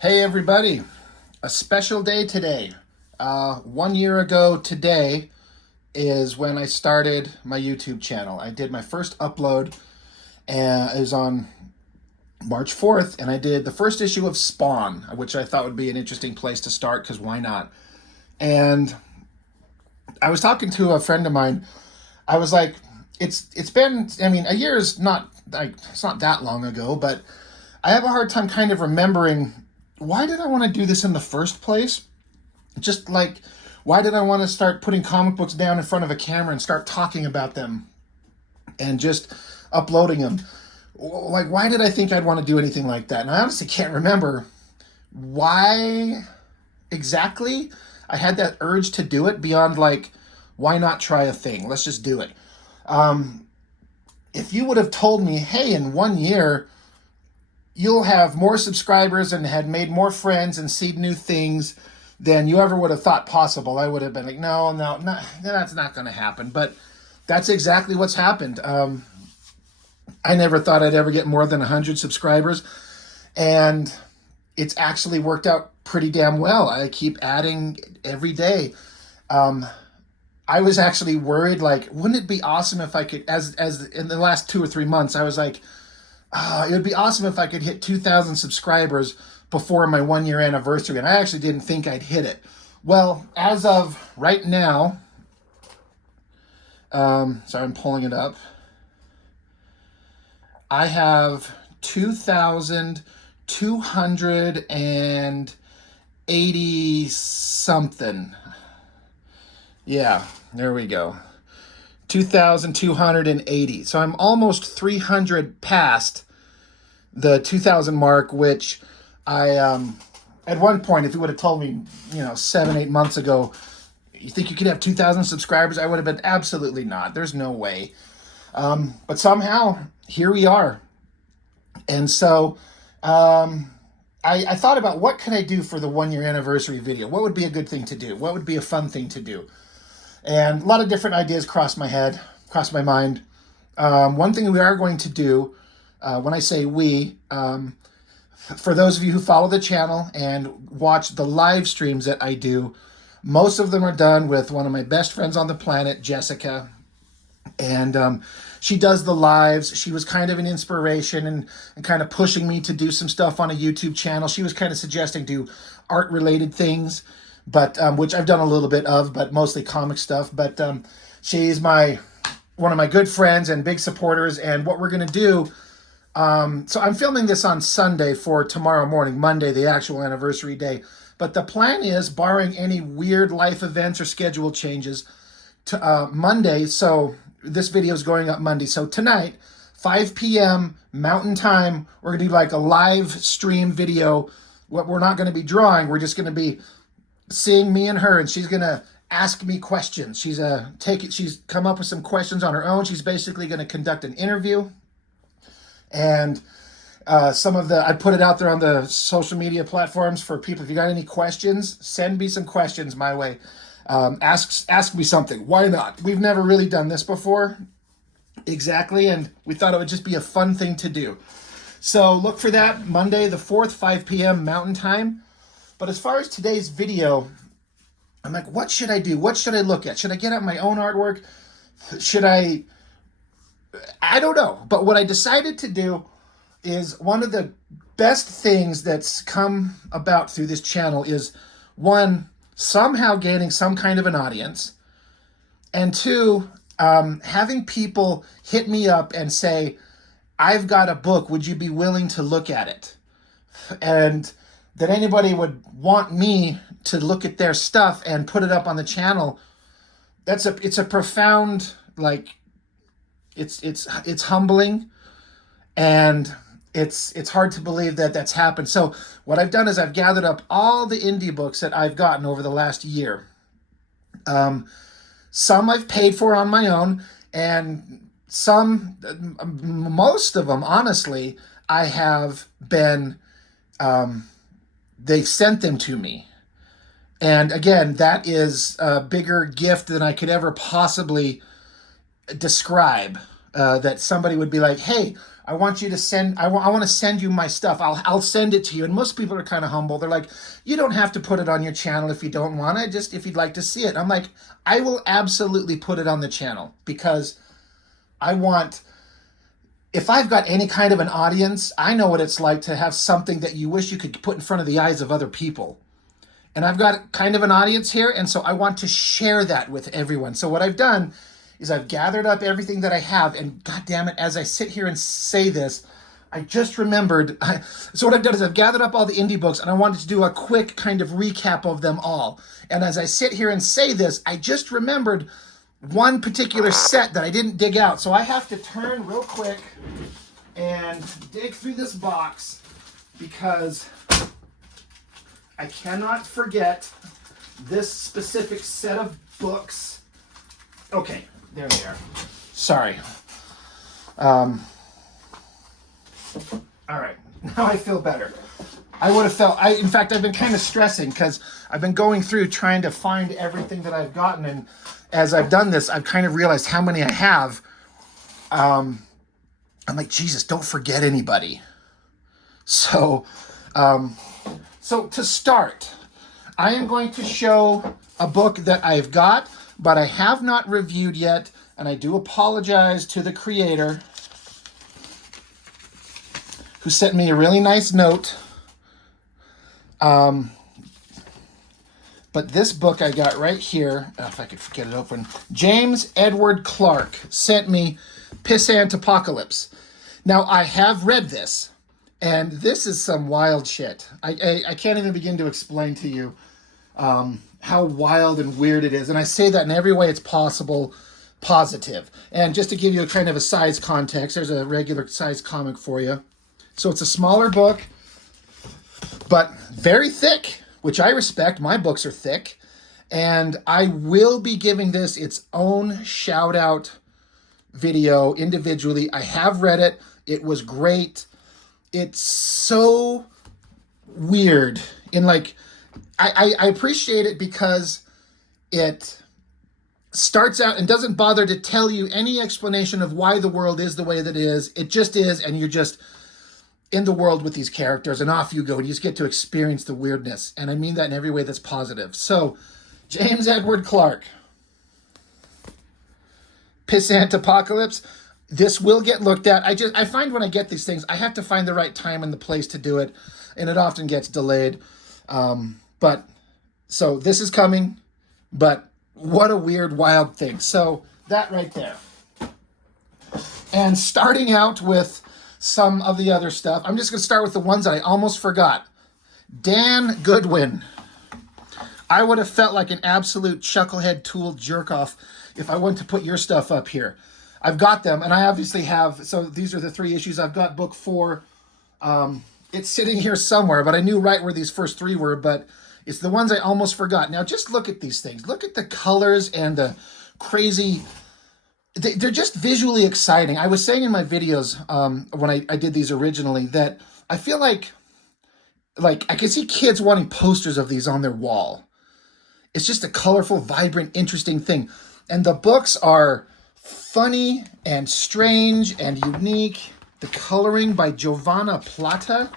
Hey everybody, a special day today. 1 year ago today is when I started my YouTube channel. I did my first upload and it was on March 4th, and I did the first issue of Spawn, which I thought would be an interesting place to start because why not? And I was talking to a friend of mine. I was like, it's been, I mean, a year is not like it's not that long ago, but I have a hard time kind of remembering why did I want to do this in the first place? Just like, why did I want to start putting comic books down in front of a camera and start talking about them and just uploading them? Like, why did I think I'd want to do anything like that? And I honestly can't remember why exactly I had that urge to do it beyond like, why not try a thing? Let's just do it. Um, if you would have told me, hey, in 1 year, you'll have more subscribers and had made more friends and seen new things than you ever would have thought possible, I would have been like, no, that's not going to happen. But that's exactly what's happened. I never thought I'd ever get more than 100 subscribers, and it's actually worked out pretty damn well. I keep adding every day. Um, I was actually worried, like, wouldn't it be awesome if I could, as in the last 2 or 3 months, I was like, it would be awesome if I could hit 2,000 subscribers before my 1 year anniversary. And I actually didn't think I'd hit it. Well, as of right now, sorry, I'm pulling it up. I have 2,280 something. Yeah, there we go. 2,280. So I'm almost 300 past the 2,000 mark, which I, at one point, if you would have told me, 7, 8 months ago, you think you could have 2,000 subscribers, I would have been absolutely not. There's no way. But somehow, here we are. And so I thought about what could I do for the 1 year anniversary video? What would be a good thing to do? What would be a fun thing to do? And a lot of different ideas crossed my mind. One thing we are going to do, when I say we, for those of you who follow the channel and watch the live streams that I do, most of them are done with one of my best friends on the planet, Jessica. And she does the lives. She was kind of an inspiration and kind of pushing me to do some stuff on a YouTube channel. She was kind of suggesting do art-related things, but which I've done a little bit of, but mostly comic stuff. But she's one of my good friends and big supporters. And what we're going to do, so I'm filming this on Sunday for tomorrow morning, Monday, the actual anniversary day. But the plan is, barring any weird life events or schedule changes, to Monday. So this video is going up Monday. So tonight, 5 p.m. Mountain Time, we're going to do like a live stream video. What we're not going to be drawing, we're just going to be seeing me and her, and she's going to ask me questions. She's come up with some questions on her own. She's basically going to conduct an interview. And I put it out there on the social media platforms for people. If you got any questions, send me some questions my way. Ask me something. Why not? We've never really done this before. Exactly. And we thought it would just be a fun thing to do. So look for that Monday the 4th, 5 p.m. Mountain Time. But as far as today's video, I'm like, what should I do? What should I look at? Should I get out my own artwork? Should I don't know. But what I decided to do is one of the best things that's come about through this channel is, one, somehow gaining some kind of an audience, and two, having people hit me up and say, I've got a book, would you be willing to look at it? And that anybody would want me to look at their stuff and put it up on the channel. It's a profound, like, it's humbling, and it's hard to believe that that's happened. So what I've done is I've gathered up all the indie books that I've gotten over the last year. Some I've paid for on my own, and most of them, honestly, I have been, they've sent them to me. And again, that is a bigger gift than I could ever possibly describe. That somebody would be like, hey, I want you to send, I want to send you my stuff. I'll send it to you. And most people are kind of humble. They're like, you don't have to put it on your channel if you don't want to, just if you'd like to see it. I'm like, I will absolutely put it on the channel because I want, if I've got any kind of an audience, I know what it's like to have something that you wish you could put in front of the eyes of other people. And I've got kind of an audience here, and so I want to share that with everyone. So what I've done is I've gathered up everything that I have, and God damn it, as I sit here and say this, I just remembered. So what I've done is I've gathered up all the indie books, and I wanted to do a quick kind of recap of them all. And as I sit here and say this, I just remembered one particular set that I didn't dig out. So I have to turn real quick and dig through this box because I cannot forget this specific set of books. Okay, there they are. Sorry. All right, now I feel better. I would have felt, in fact, I've been kind of stressing because I've been going through trying to find everything that I've gotten. And as I've done this, I've kind of realized how many I have. I'm like, Jesus, don't forget anybody. So to start, I am going to show a book that I've got, but I have not reviewed yet. And I do apologize to the creator who sent me a really nice note. But this book I got right here, if I could get it open, James Edward Clark sent me Pissant Apocalypse. Now, I have read this, and this is some wild shit. I can't even begin to explain to you how wild and weird it is. And I say that in every way it's possible, positive. And just to give you a kind of a size context, there's a regular size comic for you. So it's a smaller book, but very thick, which I respect. My books are thick. And I will be giving this its own shout out video individually. I have read it. It was great. It's so weird. And like, I appreciate it because it starts out and doesn't bother to tell you any explanation of why the world is the way that it is. It just is, and you're just in the world with these characters, and off you go, and you just get to experience the weirdness. And I mean that in every way that's positive. So, James Edward Clark, Pissant Apocalypse. This will get looked at. I find when I get these things, I have to find the right time and the place to do it, and it often gets delayed. So this is coming, but what a weird, wild thing. So that right there. And starting out with some of the other stuff, I'm just going to start with the ones that I almost forgot. Dan Goodwin. I would have felt like an absolute chucklehead tool jerk-off if I went to put your stuff up here. I've got them, and I obviously have, so these are the 3 issues. I've got book 4. It's sitting here somewhere, but I knew right where these first 3 were, but it's the ones I almost forgot. Now, just look at these things. Look at the colors and the crazy, they're just visually exciting. I was saying in my videos when I did these originally that I feel like I can see kids wanting posters of these on their wall. It's just a colorful, vibrant, interesting thing. And the books are funny and strange and unique. The coloring by Giovanna Plata,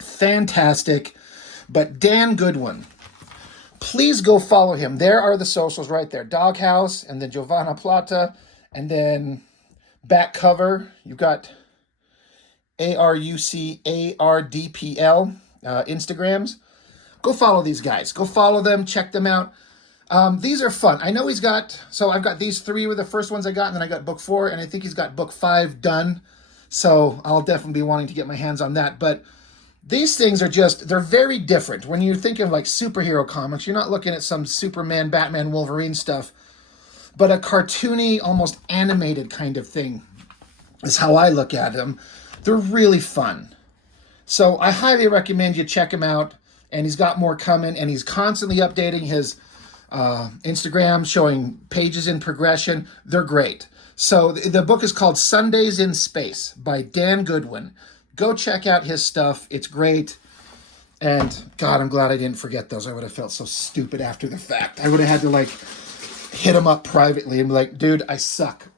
fantastic. But Dan Goodwin, please go follow him. There are the socials right there. Doghouse, and then Giovanna Plata, and then back cover, you've got ARUCARDPL Instagrams. Go follow these guys. Go follow them. Check them out. These are fun. I know he's got, so I've got these 3 were the first ones I got, and then I got book 4, and I think he's got book 5 done. So I'll definitely be wanting to get my hands on that. But these things are just, they're very different. When you're thinking of like superhero comics, you're not looking at some Superman, Batman, Wolverine stuff, but a cartoony, almost animated kind of thing is how I look at them. They're really fun. So I highly recommend you check him out. And he's got more coming, and he's constantly updating his Instagram, showing pages in progression. They're great. So the book is called Sundays in Space by Dan Goodwin. Go check out his stuff. It's great. And God, I'm glad I didn't forget those. I would have felt so stupid after the fact. I would have had to like hit him up privately and be like, dude, I suck.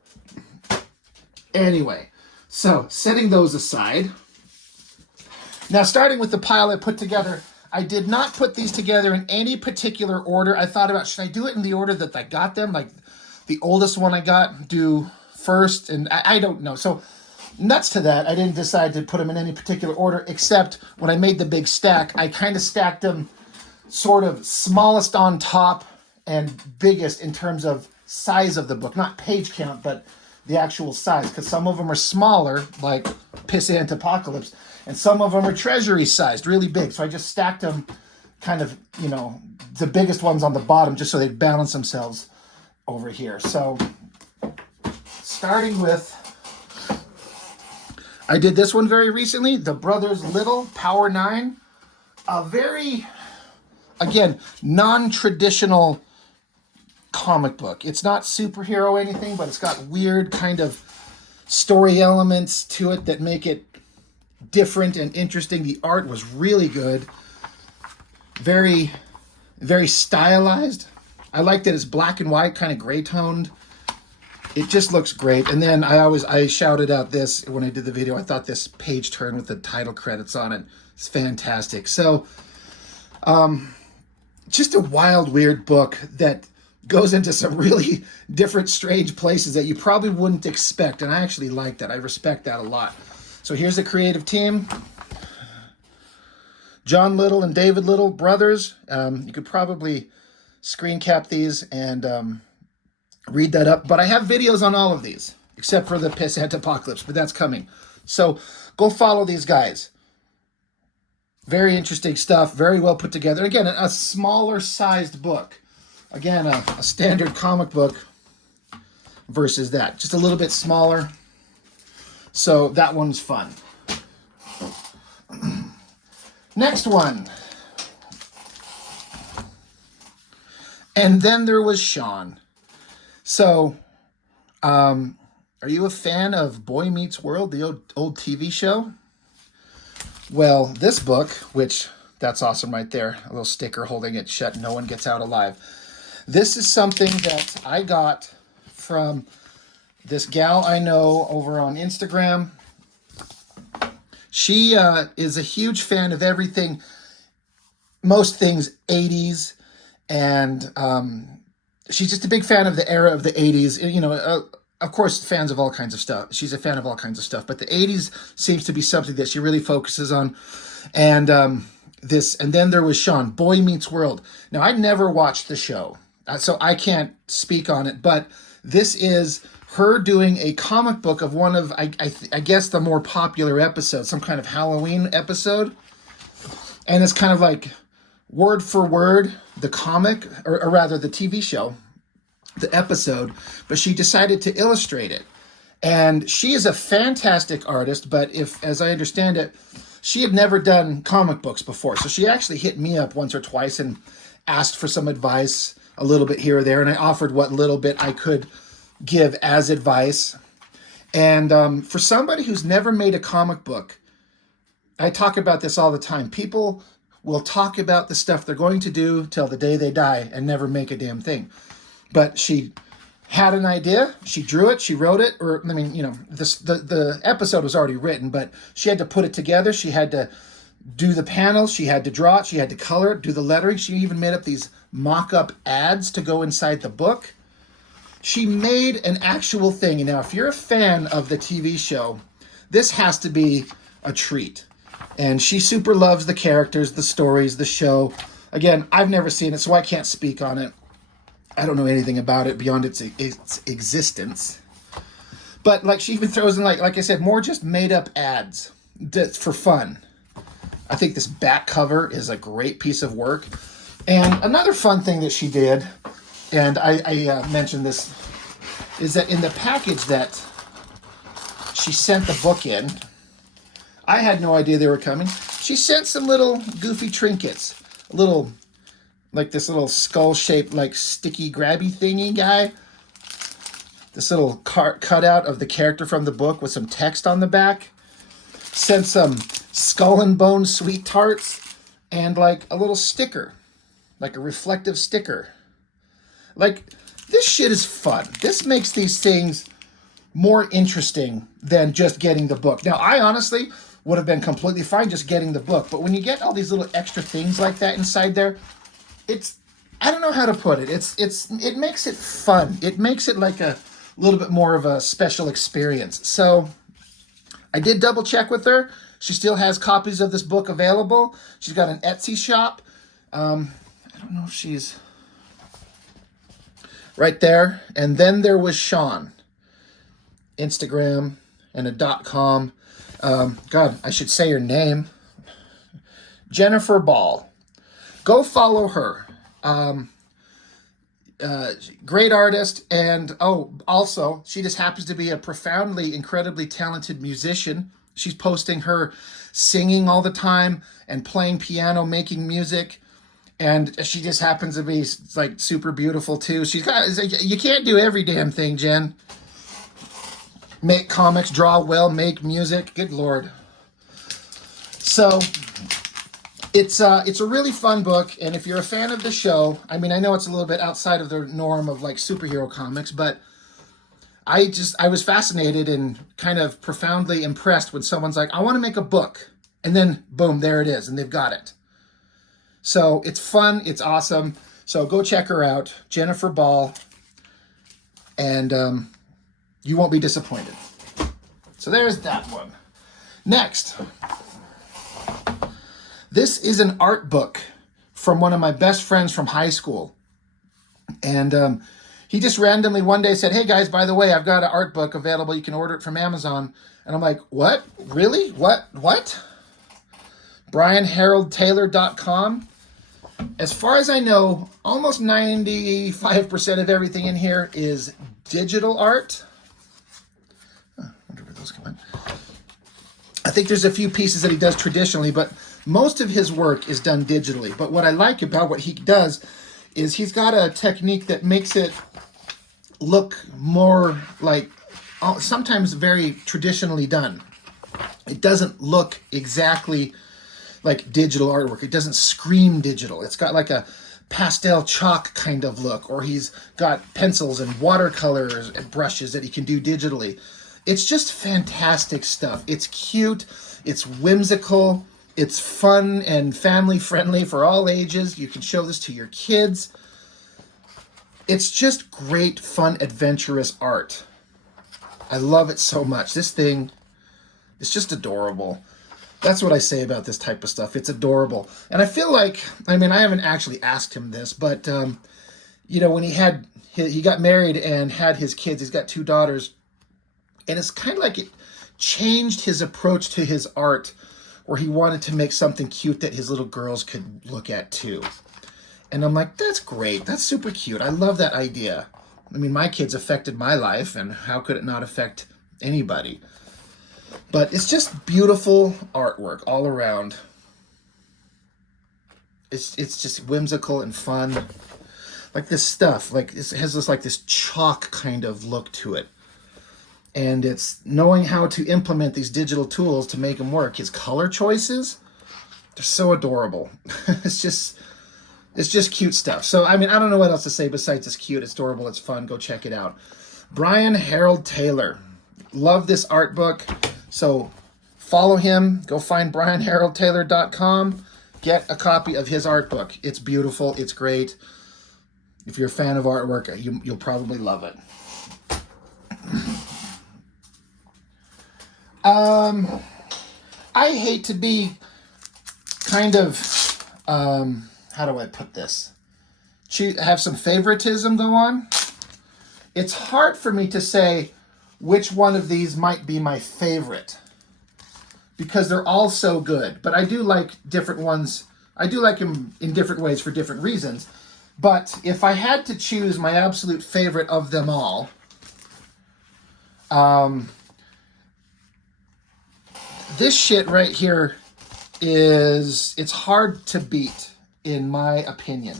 Anyway, So setting those aside. Now starting with the pile I put together, I did not put these together in any particular order. I thought about, should I do it in the order that I got them? Like the oldest one I got, do first, and I don't know. So nuts to that, I didn't decide to put them in any particular order, except when I made the big stack, I kind of stacked them sort of smallest on top and biggest in terms of size of the book. Not page count, but the actual size, because some of them are smaller, like Pissant Apocalypse, and some of them are treasury sized, really big. So I just stacked them kind of, you know, the biggest ones on the bottom just so they balance themselves over here. So starting with, I did this one very recently, the Brothers Little Power 9. A very, again, non-traditional comic book. It's not superhero or anything, but it's got weird kind of story elements to it that make it different and interesting. The art was really good. Very, very stylized. I like that it's black and white, kind of gray toned. It just looks great. And then I shouted out this when I did the video. I thought this page turn with the title credits on it is fantastic. So, just a wild, weird book that goes into some really different, strange places that you probably wouldn't expect. And I actually like that. I respect that a lot. So here's the creative team. John Little and David Little, brothers. You could probably screen cap these and read that up. But I have videos on all of these, except for the Pissant Apocalypse, but that's coming. So go follow these guys. Very interesting stuff, very well put together. Again, a smaller sized book. Again, a standard comic book versus that. Just a little bit smaller. So that one's fun. Next one. And then there was Sean. So, are you a fan of Boy Meets World, the old TV show? Well, this book, which, that's awesome right there, a little sticker holding it shut, no one gets out alive. This is something that I got from this gal I know over on Instagram. She is a huge fan of everything, most things 80s, and she's just a big fan of the era of the 80s. You know, of course, fans of all kinds of stuff. She's a fan of all kinds of stuff, but the 80s seems to be something that she really focuses on. And and then there was Sean, Boy Meets World. Now, I never watched the show, so I can't speak on it, but this is her doing a comic book of one of, I guess, the more popular episodes, some kind of Halloween episode. And it's kind of like word for word, the comic, or rather the TV show, the episode, but she decided to illustrate it. And she is a fantastic artist, but as I understand it, she had never done comic books before. So she actually hit me up once or twice and asked for some advice, a little bit here or there, and I offered what little bit I could give as advice. And for somebody who's never made a comic book, I talk about this all the time. People will talk about the stuff they're going to do till the day they die and never make a damn thing. But she had an idea, she drew it, she wrote it, or I mean, you know, the episode was already written, but she had to put it together. She had to do the panels, she had to draw it, she had to color it, do the lettering. She even made up these mock-up ads to go inside the book. She made an actual thing. And now, if you're a fan of the TV show, this has to be a treat. And she super loves the characters, the stories, the show. Again, I've never seen it, so I can't speak on it. I don't know anything about it beyond its existence. But like she even throws in, like I said, more just made-up ads for fun. I think this back cover is a great piece of work. And another fun thing that she did, and I mentioned this, is that in the package that she sent the book in, I had no idea they were coming. She sent some little goofy trinkets, a little, like this little skull-shaped, like sticky grabby thingy guy. This little cutout of the character from the book with some text on the back. Sent some skull and bone sweet tarts and like a little sticker, like a reflective sticker. Like, this shit is fun. This makes these things more interesting than just getting the book. Now, I honestly would have been completely fine just getting the book, but when you get all these little extra things like that inside there, it's, I don't know how to put it. It makes it fun. It makes it like a little bit more of a special experience. So I did double check with her. She still has copies of this book available. She's got an Etsy shop. I don't know if she's right there. And then there was Sean, Instagram and a .com. God, I should say her name. Jennifer Ball. Go follow her. Great artist. And also, she just happens to be a profoundly, incredibly talented musician. She's posting her singing all the time and playing piano, making music. And she just happens to be like super beautiful too. She's got, you can't do every damn thing, Jen. Make comics, draw well, make music. Good Lord. So it's a really fun book. And if you're a fan of the show, I mean, I know it's a little bit outside of the norm of like superhero comics, but I was fascinated and kind of profoundly impressed when someone's like, I want to make a book. And then boom, there it is. And they've got it. So it's fun. It's awesome. So go check her out, Jennifer Ball. And you won't be disappointed. So there's that one. Next. This is an art book from one of my best friends from high school. And he just randomly one day said, hey guys, by the way, I've got an art book available. You can order it from Amazon. And I'm like, what? Really? What? BrianHaroldTaylor.com. As far as I know, almost 95% of everything in here is digital art. I wonder where those come in. I think there's a few pieces that he does traditionally, but most of his work is done digitally. But what I like about what he does is he's got a technique that makes it look more like sometimes very traditionally done. It doesn't look exactly like digital artwork. It doesn't scream digital. It's got like a pastel chalk kind of look, or he's got pencils and watercolors and brushes that he can do digitally. It's just fantastic stuff. It's cute. It's whimsical. It's fun and family friendly for all ages. You can show this to your kids. It's just great, fun, adventurous art. I love it so much. This thing is just adorable. That's what I say about this type of stuff. It's adorable. And I feel like, I mean, I haven't actually asked him this, but, you know, when he got married and had his kids, he's got 2 daughters, and it's kind of like it changed his approach to his art, where he wanted to make something cute that his little girls could look at too. And I'm like, that's great. That's super cute. I love that idea. I mean, my kids affected my life, and how could it not affect anybody? But it's just beautiful artwork all around. It's just whimsical and fun. Like this stuff, like it has this chalk kind of look to it. And it's knowing how to implement these digital tools to make them work. His color choices, they're so adorable. It's just cute stuff. So, I mean, I don't know what else to say besides it's cute, it's adorable, it's fun. Go check it out. Brian Harold Taylor. Love this art book. So follow him. Go find BrianHaroldTaylor.com. Get a copy of his art book. It's beautiful. It's great. If you're a fan of artwork, you'll probably love it. I hate to be kind of, how do I put this? Have some favoritism go on. It's hard for me to say which one of these might be my favorite, because they're all so good. But I do like different ones. I do like them in different ways for different reasons. But if I had to choose my absolute favorite of them all, this shit right here it's hard to beat, in my opinion.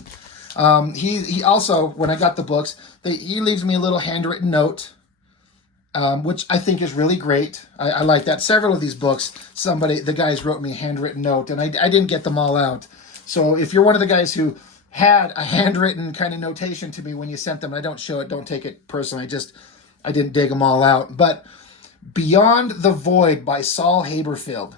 He also, when I got the books, he leaves me a little handwritten note, which I think is really great. I like that. Several of these books, the guys wrote me a handwritten note, and I didn't get them all out. So if you're one of the guys who had a handwritten kind of notation to me when you sent them, and I don't show it, don't take it personally. I didn't dig them all out. But Beyond the Void by Saul Haberfield.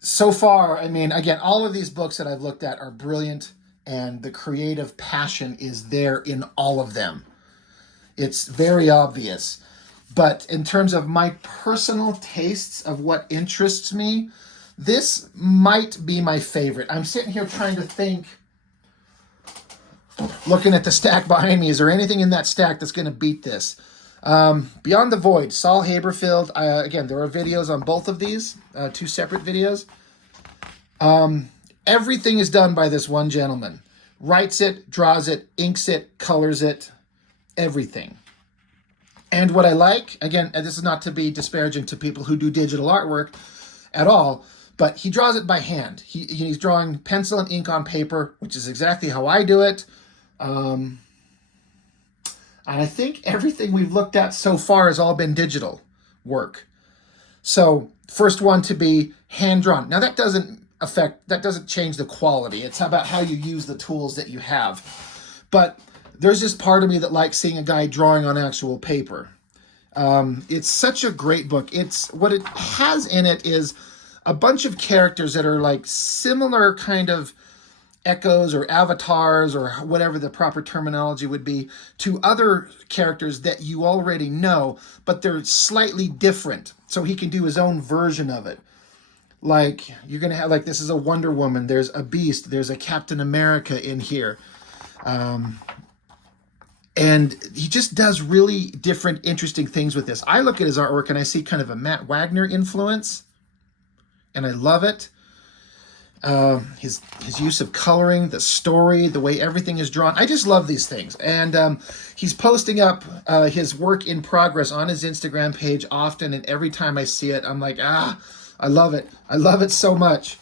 So far, I mean, again, all of these books that I've looked at are brilliant, and the creative passion is there in all of them. It's very obvious. But in terms of my personal tastes of what interests me, this might be my favorite. I'm sitting here trying to think, looking at the stack behind me, is there anything in that stack that's going to beat this? Beyond the Void, Saul Haberfield. Again, there are videos on both of these, 2 separate videos. Everything is done by this one gentleman. Writes it, draws it, inks it, colors it, everything. And what I like, again, and this is not to be disparaging to people who do digital artwork at all, but he draws it by hand. He's drawing pencil and ink on paper, which is exactly how I do it. And I think everything we've looked at so far has all been digital work. So first one to be hand-drawn. Now that doesn't change the quality. It's about how you use the tools that you have. But there's this part of me that likes seeing a guy drawing on actual paper. It's such a great book. What it has in it is a bunch of characters that are like similar kind of echoes or avatars or whatever the proper terminology would be to other characters that you already know, but they're slightly different. So he can do his own version of it. Like you're going to have, like, this is a Wonder Woman. There's a Beast. There's a Captain America in here. And he just does really different, interesting things with this. I look at his artwork and I see kind of a Matt Wagner influence, and I love it. His use of coloring, the story, the way everything is drawn. I just love these things. And he's posting up his work in progress on his Instagram page often, and every time I see it, I'm like, I love it. I love it so much.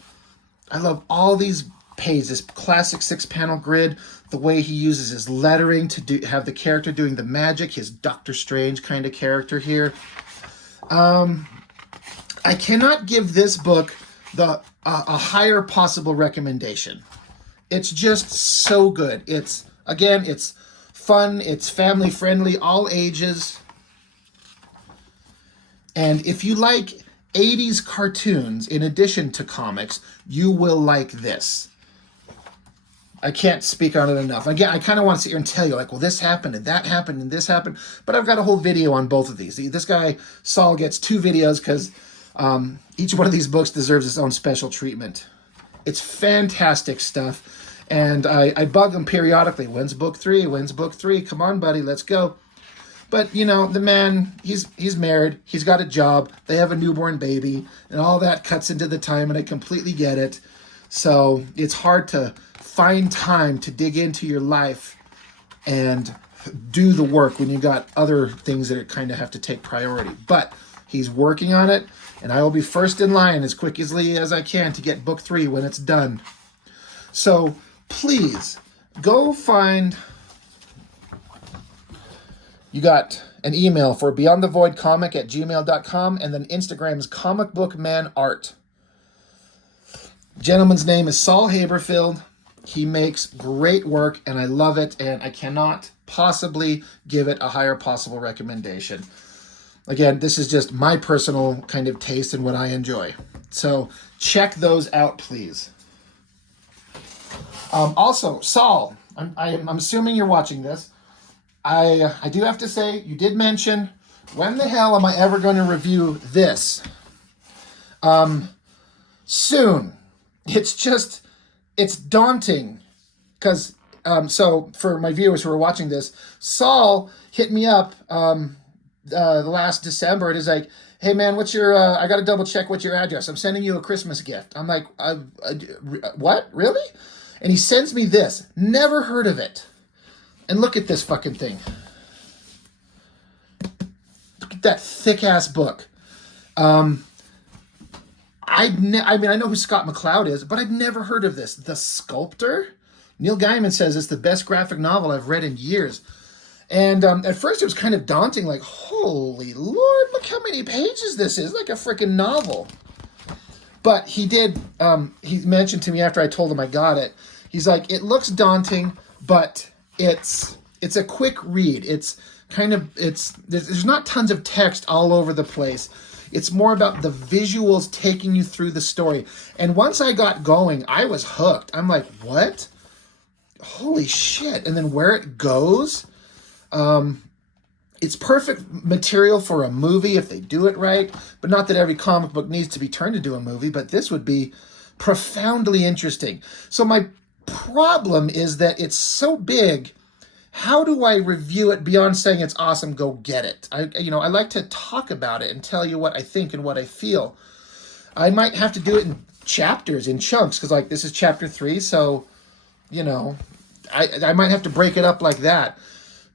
I love all these pages, this classic 6-panel grid, the way he uses his lettering to have the character doing the magic, his Doctor Strange kind of character here. I cannot give this book a higher possible recommendation. It's just so good. It's fun, it's family friendly, all ages. And if you like 80s cartoons in addition to comics, you will like this. I can't speak on it enough. Again, I kind of want to sit here and tell you, like, well, this happened and that happened and this happened, but I've got a whole video on both of these. This guy, Saul, gets 2 videos because each one of these books deserves its own special treatment. It's fantastic stuff, and I bug him periodically. When's book 3? When's book 3? Come on, buddy, let's go. But, you know, the man, he's married, he's got a job, they have a newborn baby, and all that cuts into the time, and I completely get it. So it's hard to find time to dig into your life and do the work when you got other things that kind of have to take priority. But he's working on it, and I will be first in line as quickly as I can to get book 3 when it's done. So please go find... You got an email for beyondthevoidcomic@gmail.com, and then Instagram's comicbookmanart. Gentleman's name is Saul Haberfield. He makes great work, and I love it, and I cannot possibly give it a higher possible recommendation. Again, this is just my personal kind of taste and what I enjoy. So check those out, please. Also, Saul, I'm assuming you're watching this. I do have to say, you did mention, when the hell am I ever going to review this? Soon. It's daunting. Because, so for my viewers who are watching this, Saul hit me up the last December. And is like, hey man, what's your, I got to double check what's your address. I'm sending you a Christmas gift. I'm like, what? Really? And he sends me this. Never heard of it. And look at this fucking thing. Look at that thick-ass book. I know who Scott McCloud is, but I've never heard of this. The Sculptor? Neil Gaiman says it's the best graphic novel I've read in years. And at first it was kind of daunting, like, holy Lord, look how many pages this is. Like a freaking novel. But he did, he mentioned to me after I told him I got it, he's like, it looks daunting, but it's it's a quick read. It's kind of, there's not tons of text all over the place. It's more about the visuals taking you through the story. And once I got going, I was hooked. I'm like, what? Holy shit. And then where it goes, it's perfect material for a movie if they do it right. But not that every comic book needs to be turned into a movie, but this would be profoundly interesting. So my problem is that it's so big. How do I review it beyond saying it's awesome, go get it? I like to talk about it and tell you what I think and what I feel. I might have to do it in chapters, in chunks, because like this is chapter 3, so, I might have to break it up like that.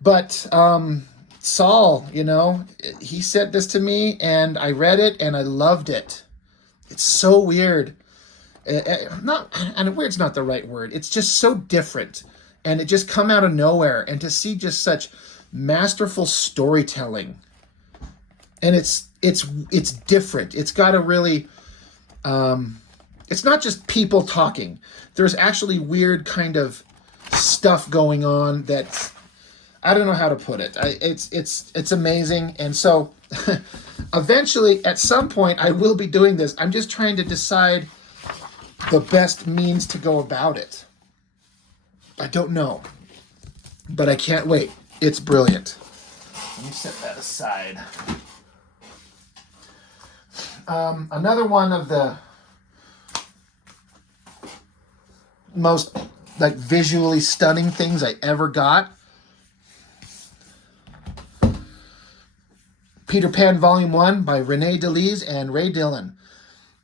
But Saul, he said this to me, and I read it, and I loved it. It's so weird. Weird's not the right word. It's just so different. And it just come out of nowhere, and to see just such masterful storytelling, and it's different. It's got a really, it's not just people talking. There's actually weird kind of stuff going on that I don't know how to put it. It's amazing, and so eventually, at some point, I will be doing this. I'm just trying to decide the best means to go about it. I don't know, but I can't wait. It's brilliant. Let me set that aside. Another one of the most visually stunning things I ever got. Peter Pan Volume 1 by René Delise and Ray Dillon.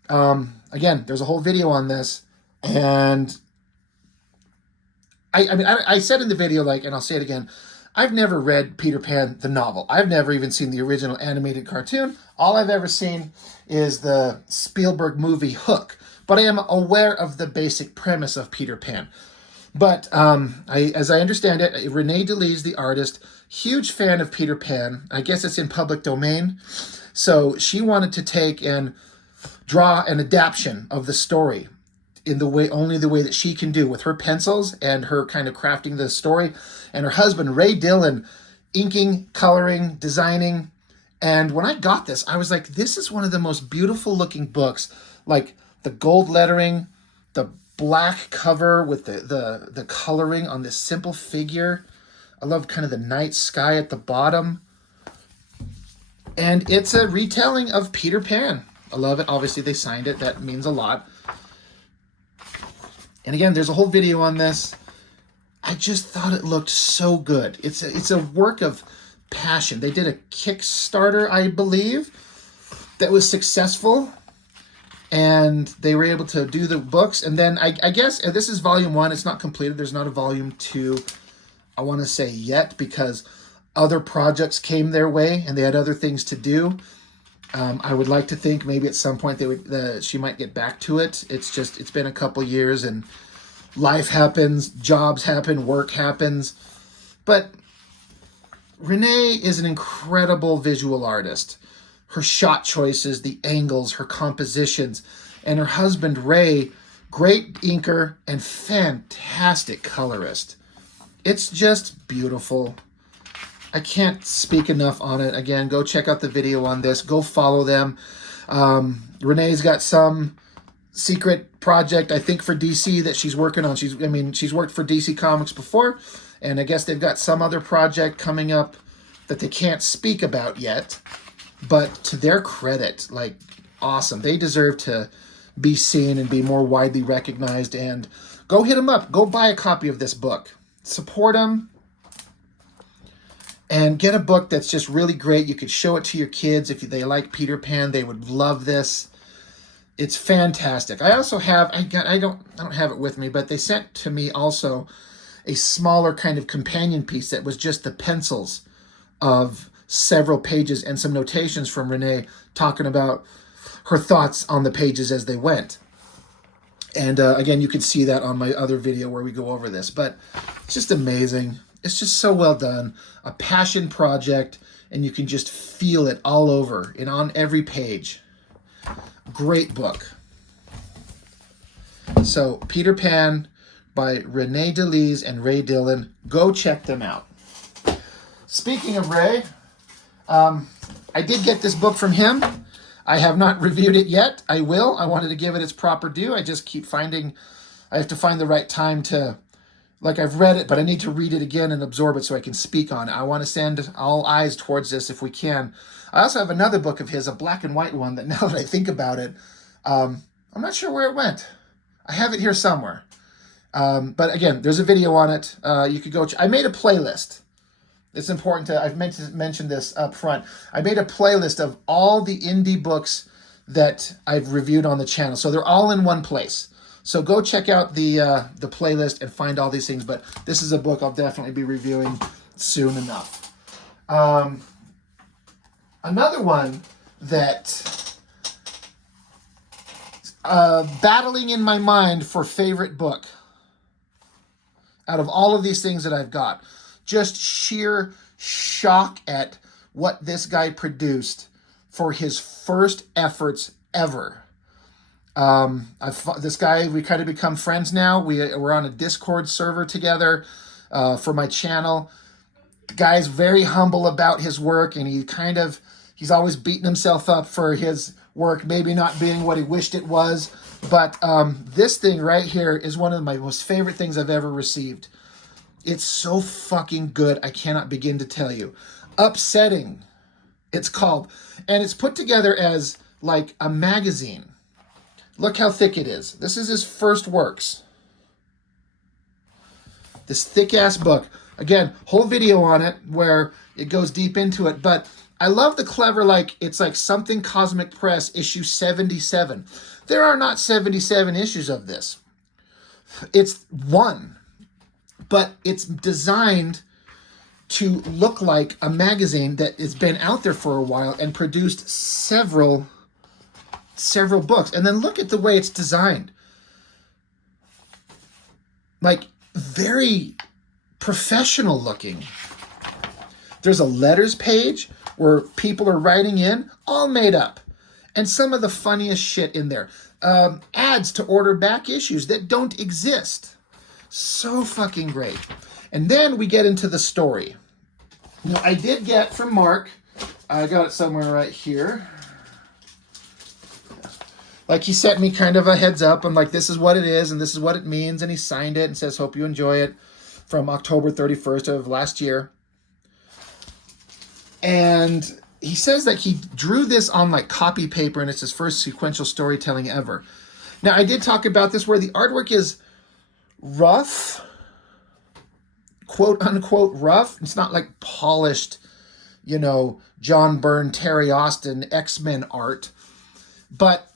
Again, there's a whole video on this, and I said in the video, and I'll say it again, I've never read Peter Pan, the novel. I've never even seen the original animated cartoon. All I've ever seen is the Spielberg movie Hook. But I am aware of the basic premise of Peter Pan. But as I understand it, René Delise, the artist, huge fan of Peter Pan. I guess it's in public domain. So she wanted to take and draw an adaptation of the story in only the way that she can do, with her pencils and her kind of crafting the story, and her husband Ray Dillon inking, coloring, designing. And when I got this, I was like, this is one of the most beautiful looking books. Like the gold lettering, the black cover with the coloring on this simple figure. I love kind of the night sky at the bottom. And it's a retelling of Peter Pan. I love it. Obviously they signed it. That means a lot. And again, there's a whole video on this. I just thought it looked so good. It's a work of passion. They did a Kickstarter, I believe, that was successful. And they were able to do the books. And then I guess this is volume 1. It's not completed. There's not a volume 2, I want to say, yet, because other projects came their way and they had other things to do. I would like to think maybe at some point she might get back to it. It's been a couple years and life happens, jobs happen, work happens. But René is an incredible visual artist. Her shot choices, the angles, her compositions, and her husband Ray, great inker and fantastic colorist. It's just beautiful. I can't speak enough on it. Again, go check out the video on this. Go follow them. Renée's got some secret project, I think, for DC that she's working on. She's worked for DC Comics before, and I guess they've got some other project coming up that they can't speak about yet. But to their credit, awesome. They deserve to be seen and be more widely recognized. And go hit them up. Go buy a copy of this book. Support them. And get a book that's just really great. You could show it to your kids if they like Peter Pan. They would love this. It's fantastic. I also have, I don't have it with me, but they sent to me also a smaller kind of companion piece that was just the pencils of several pages and some notations from René talking about her thoughts on the pages as they went. And again, you can see that on my other video where we go over this. But it's just amazing. It's just so well done. A passion project, and you can just feel it all over and on every page. Great book. So, Peter Pan by René Delise and Ray Dillon. Go check them out. speaking of Ray, I did get this book from him. I have not reviewed it yet. I will. I wanted to give it its proper due. I just keep finding, I have to find the right time to, like, I've read it, but I need to read it again and absorb it so I can speak on it. I want to send all eyes towards this if we can. I also have another book of his, a black and white one, that now that I think about it, I'm not sure where it went. I have it here somewhere. But again, there's a video on it. You could go, I made a playlist. It's important to, I've meant to mention this up front. I made a playlist of all the indie books that I've reviewed on the channel. So they're all in one place. So go check out the playlist and find all these things. But this is a book I'll definitely be reviewing soon enough. Another one that battling in my mind for favorite book out of all of these things that I've got. Just sheer shock at what this guy produced for his first efforts ever. This guy, we kind of become friends now. We're on a Discord server together for my channel. The guy's very humble about his work, and he's always beating himself up for his work maybe not being what he wished it was. But this thing right here is one of my most favorite things I've ever received. It's so fucking good, I cannot begin to tell you. Upsetting, it's called. And it's put together as like a magazine. Look how thick it is. This is his first works. This thick-ass book. Again, whole video on it where it goes deep into it. But I love the clever, like, it's like Something Cosmic Press, issue 77. There are not 77 issues of this. It's one. But it's designed to look like a magazine that has been out there for a while and produced several books. And then look at the way it's designed. Like, very professional looking. There's a letters page where people are writing in, all made up. And some of the funniest shit in there. Ads to order back issues that don't exist. So fucking great. And then we get into the story. Now, I did get from Mark, I got it somewhere right here. Like, he sent me kind of a heads up. I'm like, this is what it is, and this is what it means. And he signed it and says, hope you enjoy it, from October 31st of last year. And he says that he drew this on like copy paper, and it's his first sequential storytelling ever. Now, I did talk about this where the artwork is rough, quote unquote rough. It's not like polished, you know, John Byrne, Terry Austin, X-Men art. But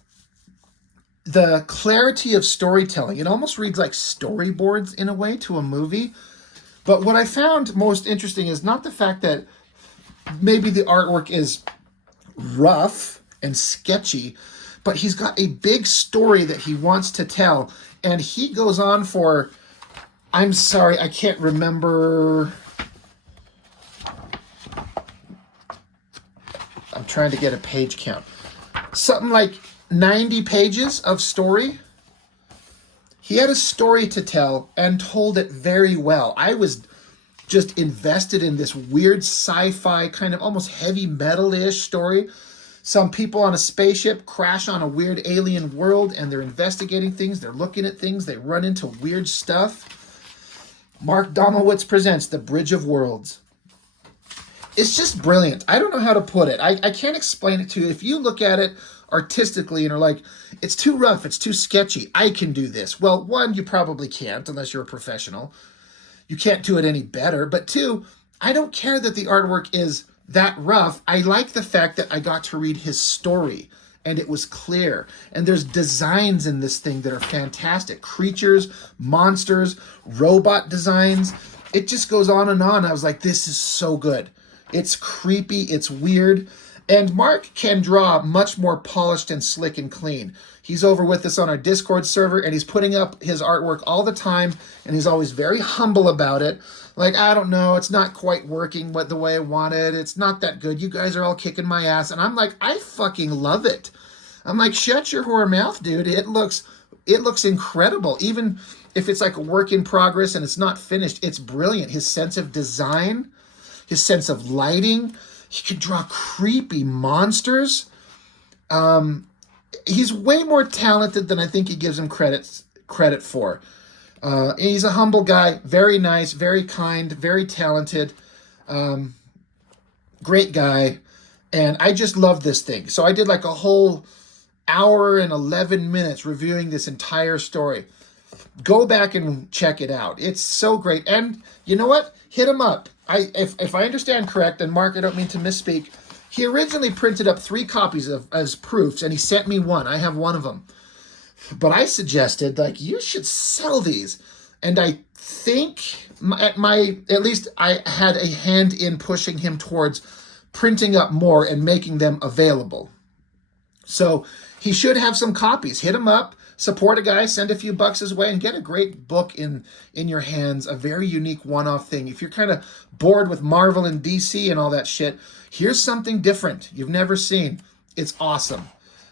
the clarity of storytelling, it almost reads like storyboards in a way to a movie. But what I found most interesting is not the fact that maybe the artwork is rough and sketchy, but he's got a big story that he wants to tell. And he goes on for, I'm sorry, I can't remember. I'm trying to get a page count. Something like 90 pages of story. He had a story to tell and told it very well. I was just invested in this weird sci-fi kind of almost heavy metal-ish story. Some people on a spaceship crash on a weird alien world and they're investigating things, they're looking at things, they run into weird stuff. Mark Domowitz presents The Bridge of Worlds. It's just brilliant. I don't know how to put it. I can't explain it to you. If you look at it artistically and are like, it's too rough, it's too sketchy, I can do this. Well, one, you probably can't unless you're a professional. You can't do it any better. But two, I don't care that the artwork is that rough. I like the fact that I got to read his story and it was clear. And there's designs in this thing that are fantastic. Creatures, monsters, robot designs. It just goes on and on. I was like, this is so good. It's creepy. It's weird. And Mark can draw much more polished and slick and clean. He's over with us on our Discord server, and he's putting up his artwork all the time, and he's always very humble about it. Like, I don't know, it's not quite working the way I wanted. It's not that good. You guys are all kicking my ass. And I'm like, I fucking love it. I'm like, shut your whore mouth, dude. It looks incredible. Even if it's like a work in progress and it's not finished, it's brilliant. His sense of design, his sense of lighting. He can draw creepy monsters. He's way more talented than I think he gives him credit for. He's a humble guy, very nice, very kind, very talented, great guy. And I just love this thing. So I did like a whole hour and 11 minutes reviewing this entire story. Go back and check it out. It's so great. And you know what? Hit him up. If I understand correct, and Mark, I don't mean to misspeak, he originally printed up 3 copies as proofs, and he sent me one. I have one of them. But I suggested, like, you should sell these. And I think at least I had a hand in pushing him towards printing up more and making them available. So he should have some copies. Hit him up, support a guy, send a few bucks his way, and get a great book in your hands, a very unique one-off thing. If you're kind of bored with Marvel and DC and all that shit, here's something different you've never seen. It's awesome.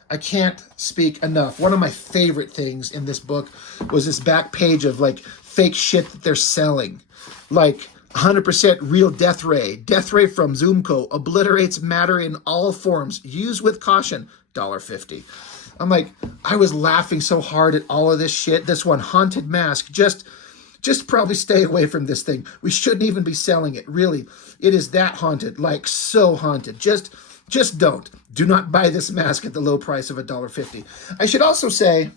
I can't speak enough. One of my favorite things in this book was this back page of like fake shit that they're selling. Like 100% real Death Ray. Death Ray from Zoomco obliterates matter in all forms. Use with caution. $1.50. I'm like, I was laughing so hard at all of this shit. This one, Haunted Mask. Just probably stay away from this thing. We shouldn't even be selling it. Really, it is that haunted, like so haunted. Just don't. Do not buy this mask at the low price of $1.50. I should also say,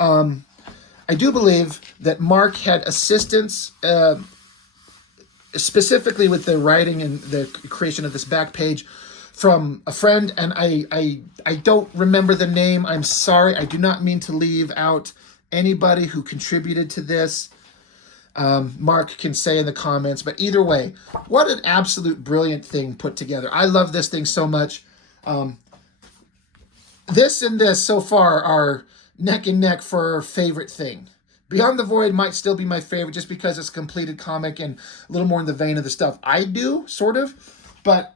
I do believe that Mark had assistance, specifically with the writing and the creation of this back page, from a friend, and I don't remember the name. I'm sorry. I do not mean to leave out anybody who contributed to this. Mark can say in the comments, but either way, what an absolute brilliant thing put together. I love this thing so much. This and this so far are neck and neck for favorite thing. Beyond the Void might still be my favorite just because it's a completed comic and a little more in the vein of the stuff I do, sort of. But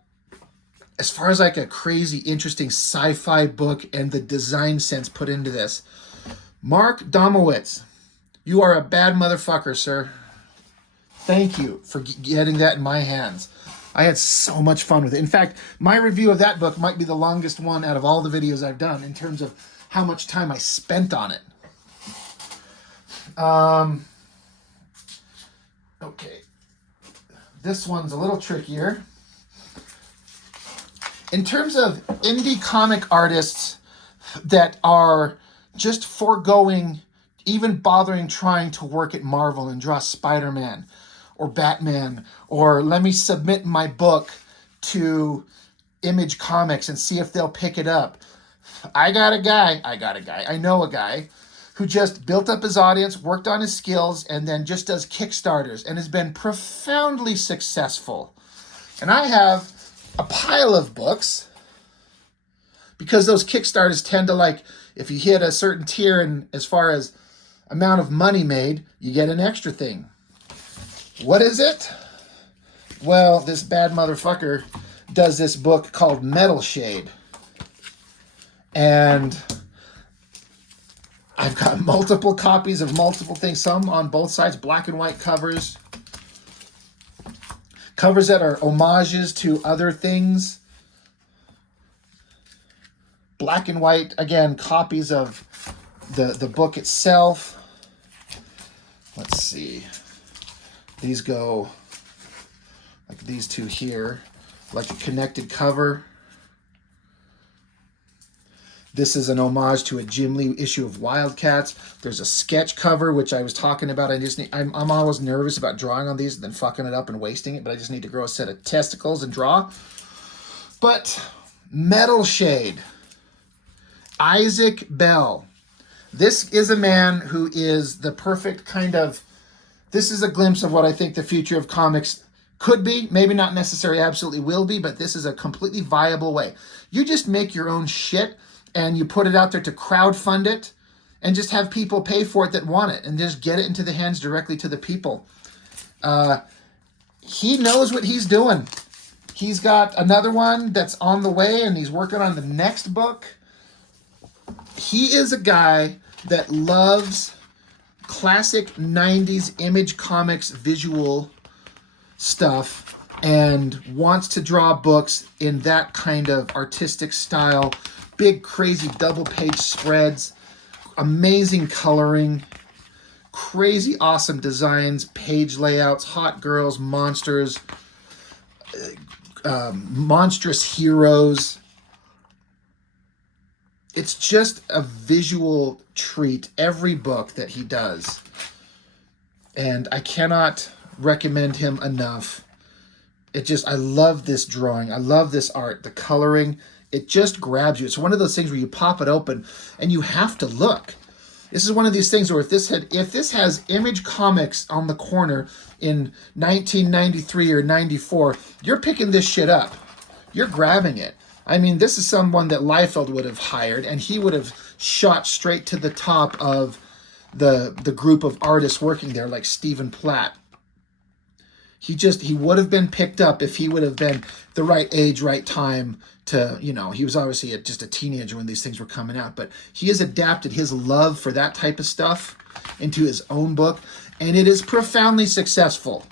as far as like a crazy, interesting sci-fi book and the design sense put into this, Mark Domowitz, you are a bad motherfucker, sir. Thank you for getting that in my hands. I had so much fun with it. In fact, my review of that book might be the longest one out of all the videos I've done in terms of how much time I spent on it. Okay. This one's a little trickier. In terms of indie comic artists that are just foregoing even bothering trying to work at Marvel and draw Spider-Man or Batman, or let me submit my book to Image Comics and see if they'll pick it up. I know a guy who just built up his audience, worked on his skills, and then just does Kickstarters and has been profoundly successful. And I have a pile of books because those Kickstarters tend to, like, if you hit a certain tier and as far as amount of money made, you get an extra thing. What is it? Well, this bad motherfucker does this book called Metal Shade. And I've got multiple copies of multiple things, some on both sides, black and white covers. Covers that are homages to other things. Black and white, again, copies of the book itself. Let's see. These go like these two here, like a connected cover. This is an homage to a Jim Lee issue of Wildcats. There's a sketch cover, which I was talking about. I'm always nervous about drawing on these and then fucking it up and wasting it, but I just need to grow a set of testicles and draw. But Metal Shade, Isaac Bell. This is a man who is the perfect kind of, this is a glimpse of what I think the future of comics could be. Maybe not necessarily absolutely will be, but this is a completely viable way. You just make your own shit and you put it out there to crowdfund it and just have people pay for it that want it and just get it into the hands directly to the people. He knows what he's doing. He's got another one that's on the way and he's working on the next book. He is a guy that loves classic 90s Image Comics visual stuff and wants to draw books in that kind of artistic style, big, crazy double-page spreads, amazing coloring, crazy awesome designs, page layouts, hot girls, monsters, monstrous heroes. It's just a visual treat, every book that he does. And I cannot recommend him enough. I love this drawing. I love this art. The coloring, it just grabs you. It's one of those things where you pop it open and you have to look. This is one of these things where if this has Image Comics on the corner in 1993 or 94, you're picking this shit up. You're grabbing it. I mean, this is someone that Liefeld would have hired, and he would have shot straight to the top of the group of artists working there, like Stephen Platt. He would have been picked up if he would have been the right age, right time to, he was obviously just a teenager when these things were coming out, but he has adapted his love for that type of stuff into his own book, and it is profoundly successful.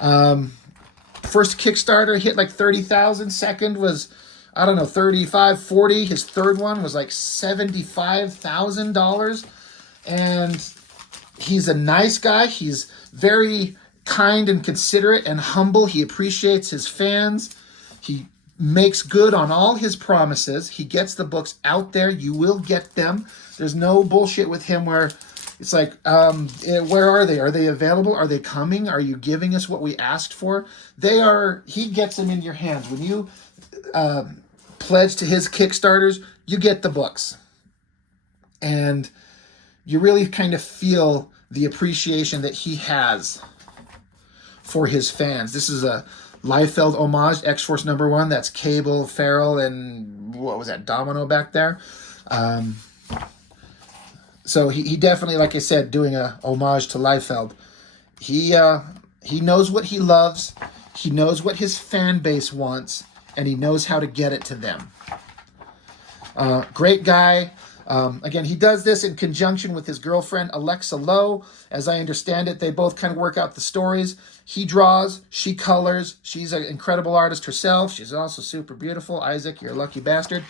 First Kickstarter hit like 30,000. Second was, I don't know, 35, 40. His third one was like $75,000. And he's a nice guy. He's very kind and considerate and humble. He appreciates his fans. He makes good on all his promises. He gets the books out there. You will get them. There's no bullshit with him where it's like, where are they? Are they available? Are they coming? Are you giving us what we asked for? They are. He gets them in your hands. When you pledge to his Kickstarters, you get the books. And you really kind of feel the appreciation that he has for his fans. This is a Liefeld homage, X-Force #1. That's Cable, Farrell, and what was that, Domino back there. So he definitely, like I said, doing a homage to Liefeld. He knows what he loves. He knows what his fan base wants, and he knows how to get it to them. Great guy. Again, he does this in conjunction with his girlfriend, Alexa Lowe. As I understand it, they both kind of work out the stories. He draws, she colors. She's an incredible artist herself. She's also super beautiful. Isaac, you're a lucky bastard.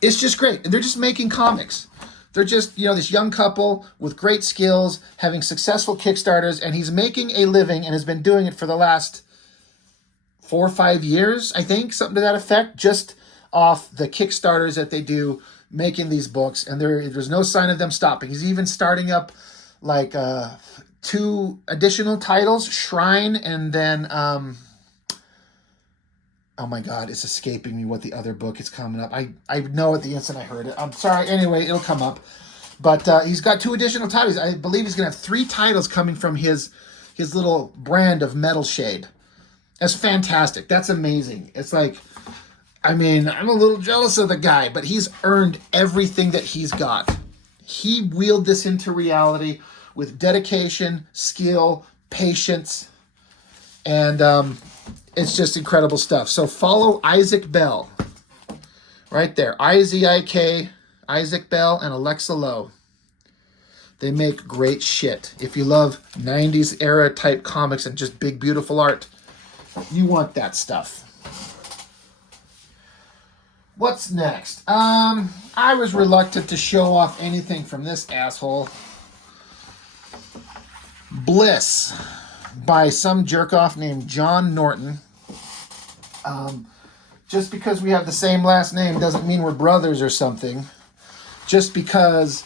It's just great. And they're just making comics. They're just, this young couple with great skills, having successful Kickstarters, and he's making a living and has been doing it for the last 4 or 5 years, I think, something to that effect, just off the Kickstarters that they do making these books, and there's no sign of them stopping. He's even starting up like 2 additional titles, Shrine, and then oh my god, it's escaping me what the other book is coming up. I know at the instant I heard it. I'm sorry. Anyway, it'll come up. But he's got 2 additional titles. I believe he's going to have 3 titles coming from his little brand of Metal Shade. That's fantastic. That's amazing. It's like, I mean, I'm a little jealous of the guy, but he's earned everything that he's got. He wheeled this into reality with dedication, skill, patience, and it's just incredible stuff. So follow Isaac Bell. Right there. IZIK, Isaac Bell, and Alexa Lowe. They make great shit. If you love 90s era type comics and just big, beautiful art, you want that stuff. What's next? I was reluctant to show off anything from this asshole. Bliss by some jerk-off named John Norton. Just because we have the same last name doesn't mean we're brothers or something. Just because,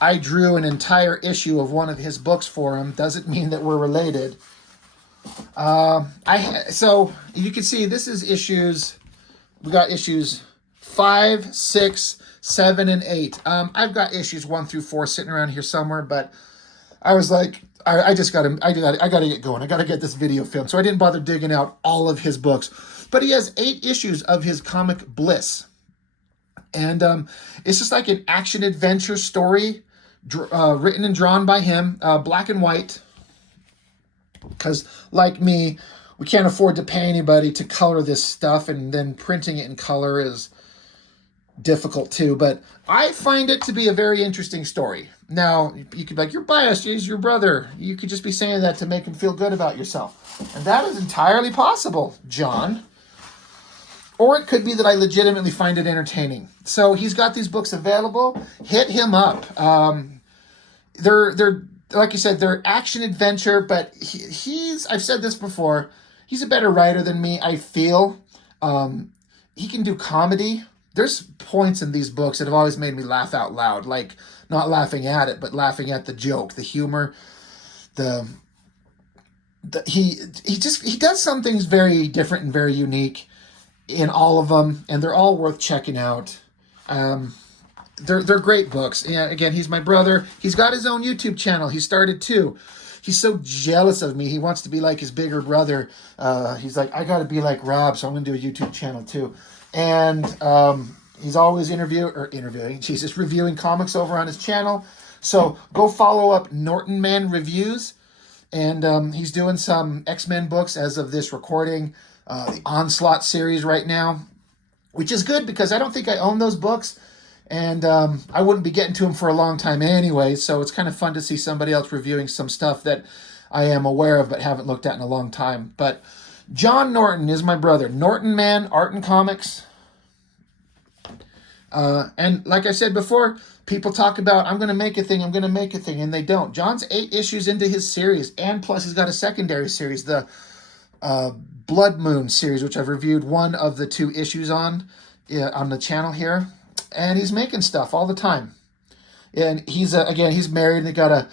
I drew an entire issue of one of his books for him doesn't mean that we're related. So you can see this is issues. We got issues 5, 6, 7, and 8. I've got issues 1 through 4 sitting around here somewhere, but I was like, I gotta get going. I gotta get this video filmed. So I didn't bother digging out all of his books. But he has 8 issues of his comic Bliss. And it's just like an action-adventure story written and drawn by him, black and white. Because, like me, we can't afford to pay anybody to color this stuff, and then printing it in color is difficult too, but I find it to be a very interesting story. Now, you could be like, you're biased, he's your brother. You could just be saying that to make him feel good about yourself. And that is entirely possible, John. Or it could be that I legitimately find it entertaining. So he's got these books available. Hit him up. They're like you said, they're action adventure, but I've said this before, he's a better writer than me, I feel. He can do comedy. There's points in these books that have always made me laugh out loud, like not laughing at it, but laughing at the joke, the humor, he does some things very different and very unique in all of them, and they're all worth checking out. They're great books. Yeah, again, he's my brother. He's got his own YouTube channel. He started too. He's so jealous of me. He wants to be like his bigger brother. He's like, I got to be like Rob, so I'm going to do a YouTube channel too. And he's always reviewing comics over on his channel. So go follow up Norton Man Reviews. And he's doing some X-Men books as of this recording. The Onslaught series right now, which is good because I don't think I own those books. And I wouldn't be getting to them for a long time anyway, so it's kind of fun to see somebody else reviewing some stuff that I am aware of but haven't looked at in a long time. But John Norton is my brother. Norton Man, Art and Comics. And like I said before, people talk about, I'm going to make a thing, and they don't. John's 8 issues into his series, and plus he's got a secondary series, the Blood Moon series, which I've reviewed one of the 2 issues on the channel here. And he's making stuff all the time. And he's married, and they got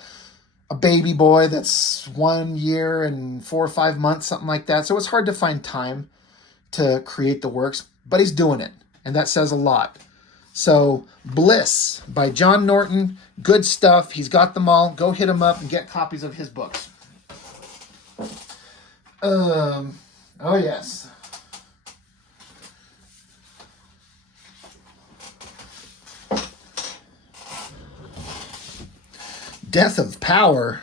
a baby boy that's 1 year and 4 or 5 months, something like that. So it's hard to find time to create the works, but he's doing it, and that says a lot. So Bliss by John Norton, good stuff. He's got them all. Go hit him up and get copies of his books. Oh yes. Death of Power.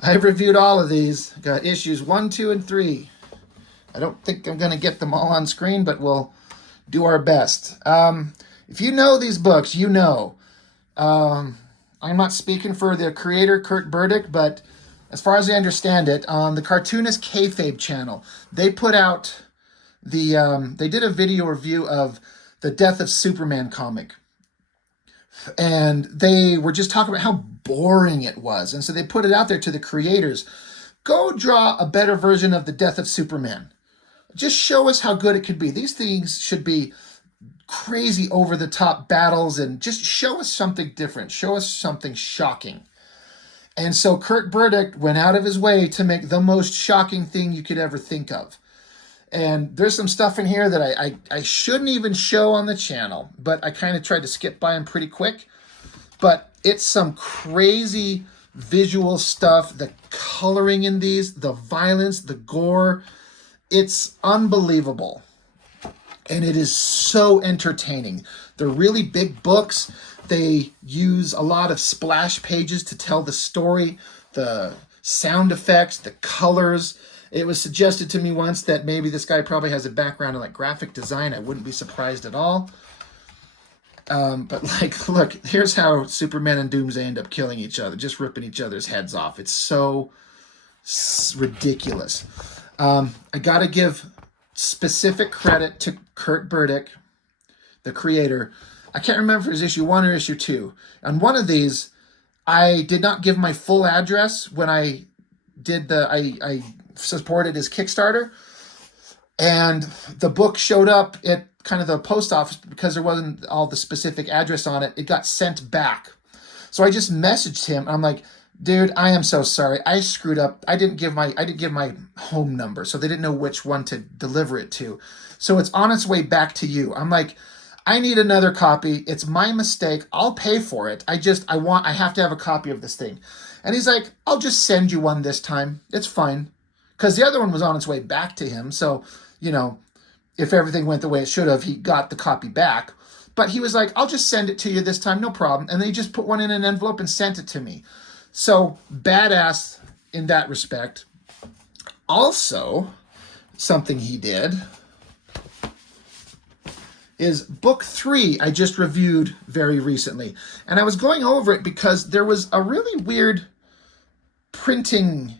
I've reviewed all of these. Got issues 1, 2, and 3. I don't think I'm going to get them all on screen, but we'll do our best. If you know these books, you know. I'm not speaking for the creator, Kurt Burdick, but as far as I understand it, on the Cartoonist Kayfabe channel, they put out they did a video review of the Death of Superman comic. And they were just talking about how boring it was. And so they put it out there to the creators. Go draw a better version of the Death of Superman. Just show us how good it could be. These things should be crazy over-the-top battles, and just show us something different. Show us something shocking. And so Kurt Burdick went out of his way to make the most shocking thing you could ever think of. And there's some stuff in here that I shouldn't even show on the channel, but I kind of tried to skip by them pretty quick. But it's some crazy visual stuff. The coloring in these, the violence, the gore, it's unbelievable. And it is so entertaining. They're really big books. They use a lot of splash pages to tell the story, the sound effects, the colors. It was suggested to me once that maybe this guy probably has a background in like graphic design. I wouldn't be surprised at all. But like, look, here's how Superman and Doomsday end up killing each other, just ripping each other's heads off. It's so ridiculous. I got to give specific credit to Kurt Burdick, the creator. I can't remember if it was issue 1 or issue 2. On one of these, I did not give my full address when I did I supported his Kickstarter, and the book showed up at kind of the post office because there wasn't all the specific address on it. It got sent back. So I just messaged him. I'm like, dude, I am so sorry. I screwed up. I didn't give my home number, so they didn't know which one to deliver it to. So it's on its way back to you. I'm like, I need another copy. It's my mistake. I'll pay for it. I have to have a copy of this thing. And he's like, I'll just send you one this time. It's fine. Because the other one was on its way back to him. So, you know, if everything went the way it should have, he got the copy back. But he was like, I'll just send it to you this time, no problem. And then he just put one in an envelope and sent it to me. So, badass in that respect. Also, something he did is book 3 I just reviewed very recently. And I was going over it because there was a really weird printing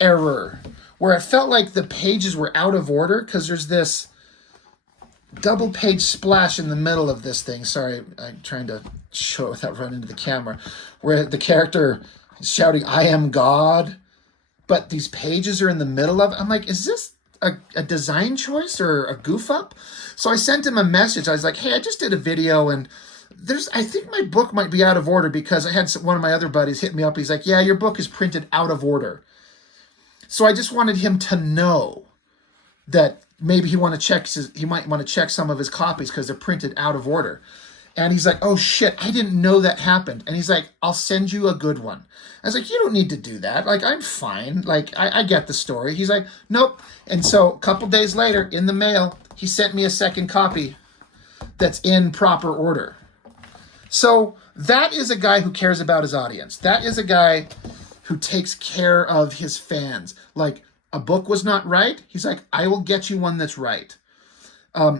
error where it felt like the pages were out of order because there's this double page splash in the middle of this thing. Sorry, I'm trying to show it without running into the camera, where the character is shouting, "I am God," but these pages are in the middle of it. I'm like, is this a design choice or a goof up? So I sent him a message. I was like, hey, I just did a video and I think my book might be out of order because I had one of my other buddies hit me up. He's like, yeah, your book is printed out of order. So I just wanted him to know that maybe he might want to check some of his copies because they're printed out of order. And he's like, oh shit, I didn't know that happened. And he's like, I'll send you a good one. I was like, you don't need to do that. Like, I'm fine. Like, I get the story. He's like, nope. And so a couple days later, in the mail, he sent me a second copy that's in proper order. So that is a guy who cares about his audience. That is a guy who takes care of his fans. Like, a book was not right. He's like, I will get you one that's right.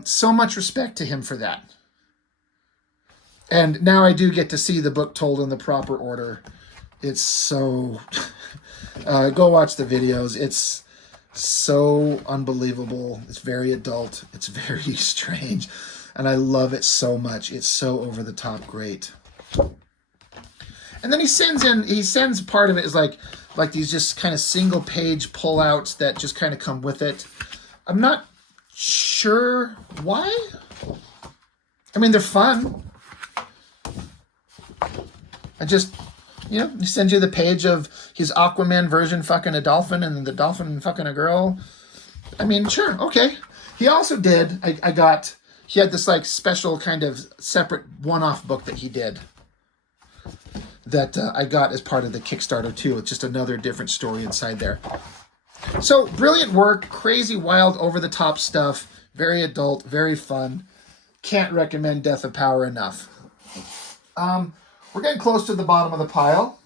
So much respect to him for that. And now I do get to see the book told in the proper order. It's so... go watch the videos. It's so unbelievable. It's very adult. It's very strange. And I love it so much. It's so over-the-top great. And then he sends part of it is like these just kind of single-page pullouts that just kind of come with it. I'm not sure why. I mean, they're fun. He sends you the page of his Aquaman version fucking a dolphin and the dolphin fucking a girl. I mean, sure, okay. He also did, he had this like special kind of separate one-off book that he did that I got as part of the Kickstarter too. It's just another different story inside there. So, brilliant work, crazy, wild, over-the-top stuff, very adult, very fun. Can't recommend Death of Power enough. We're getting close to the bottom of the pile.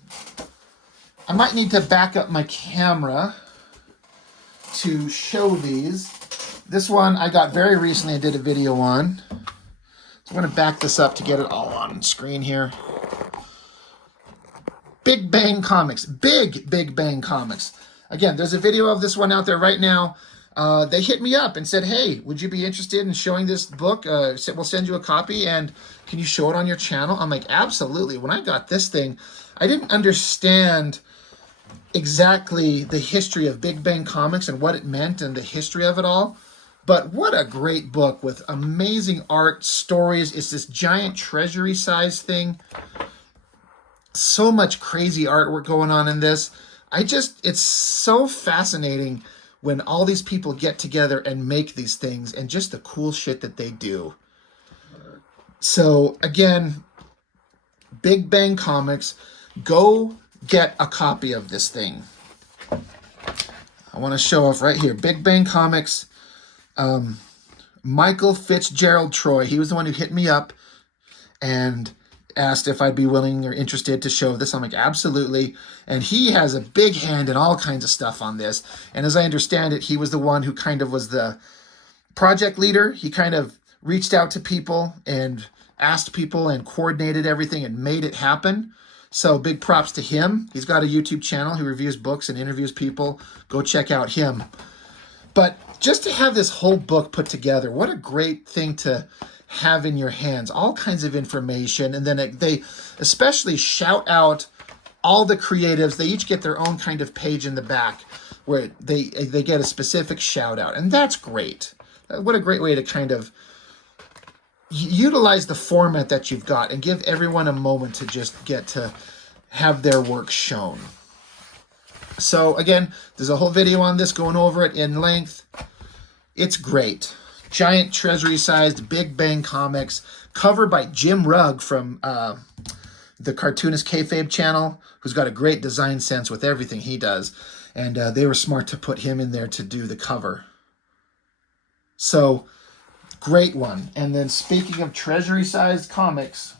I might need to back up my camera to show these. This one I got very recently. I did a video on. So I'm going to back this up to get it all on screen here. Big Bang Comics. Big Bang Comics. Again, there's a video of this one out there right now. They hit me up and said, hey, would you be interested in showing this book? We'll send you a copy, and can you show it on your channel? I'm like, absolutely. When I got this thing, I didn't understand exactly the history of Big Bang Comics and what it meant and the history of it all. But what a great book with amazing art, stories. It's this giant treasury size thing. So much crazy artwork going on in this. It's so fascinating when all these people get together and make these things and just the cool shit that they do. So again, Big Bang Comics, go get a copy of this thing. I want to show off right here. Big Bang Comics, Michael Fitzgerald Troy. He was the one who hit me up and asked if I'd be willing or interested to show this. I'm like, absolutely. And he has a big hand in all kinds of stuff on this. And as I understand it, he was the one who kind of was the project leader. He kind of reached out to people and asked people and coordinated everything and made it happen. So big props to him. He's got a YouTube channel. He reviews books and interviews people. Go check out him. But just to have this whole book put together, what a great thing to have in your hands. All kinds of information. And then they especially shout out all the creatives. They each get their own kind of page in the back where they get a specific shout out. And that's great. What a great way to kind of utilize the format that you've got and give everyone a moment to just get to have their work shown. So again, there's a whole video on this going over it in length. It's great. Giant treasury-sized Big Bang Comics, cover by Jim Rugg from the Cartoonist Kayfabe channel, who's got a great design sense with everything he does. And they were smart to put him in there to do the cover. So, great one. And then speaking of treasury-sized comics,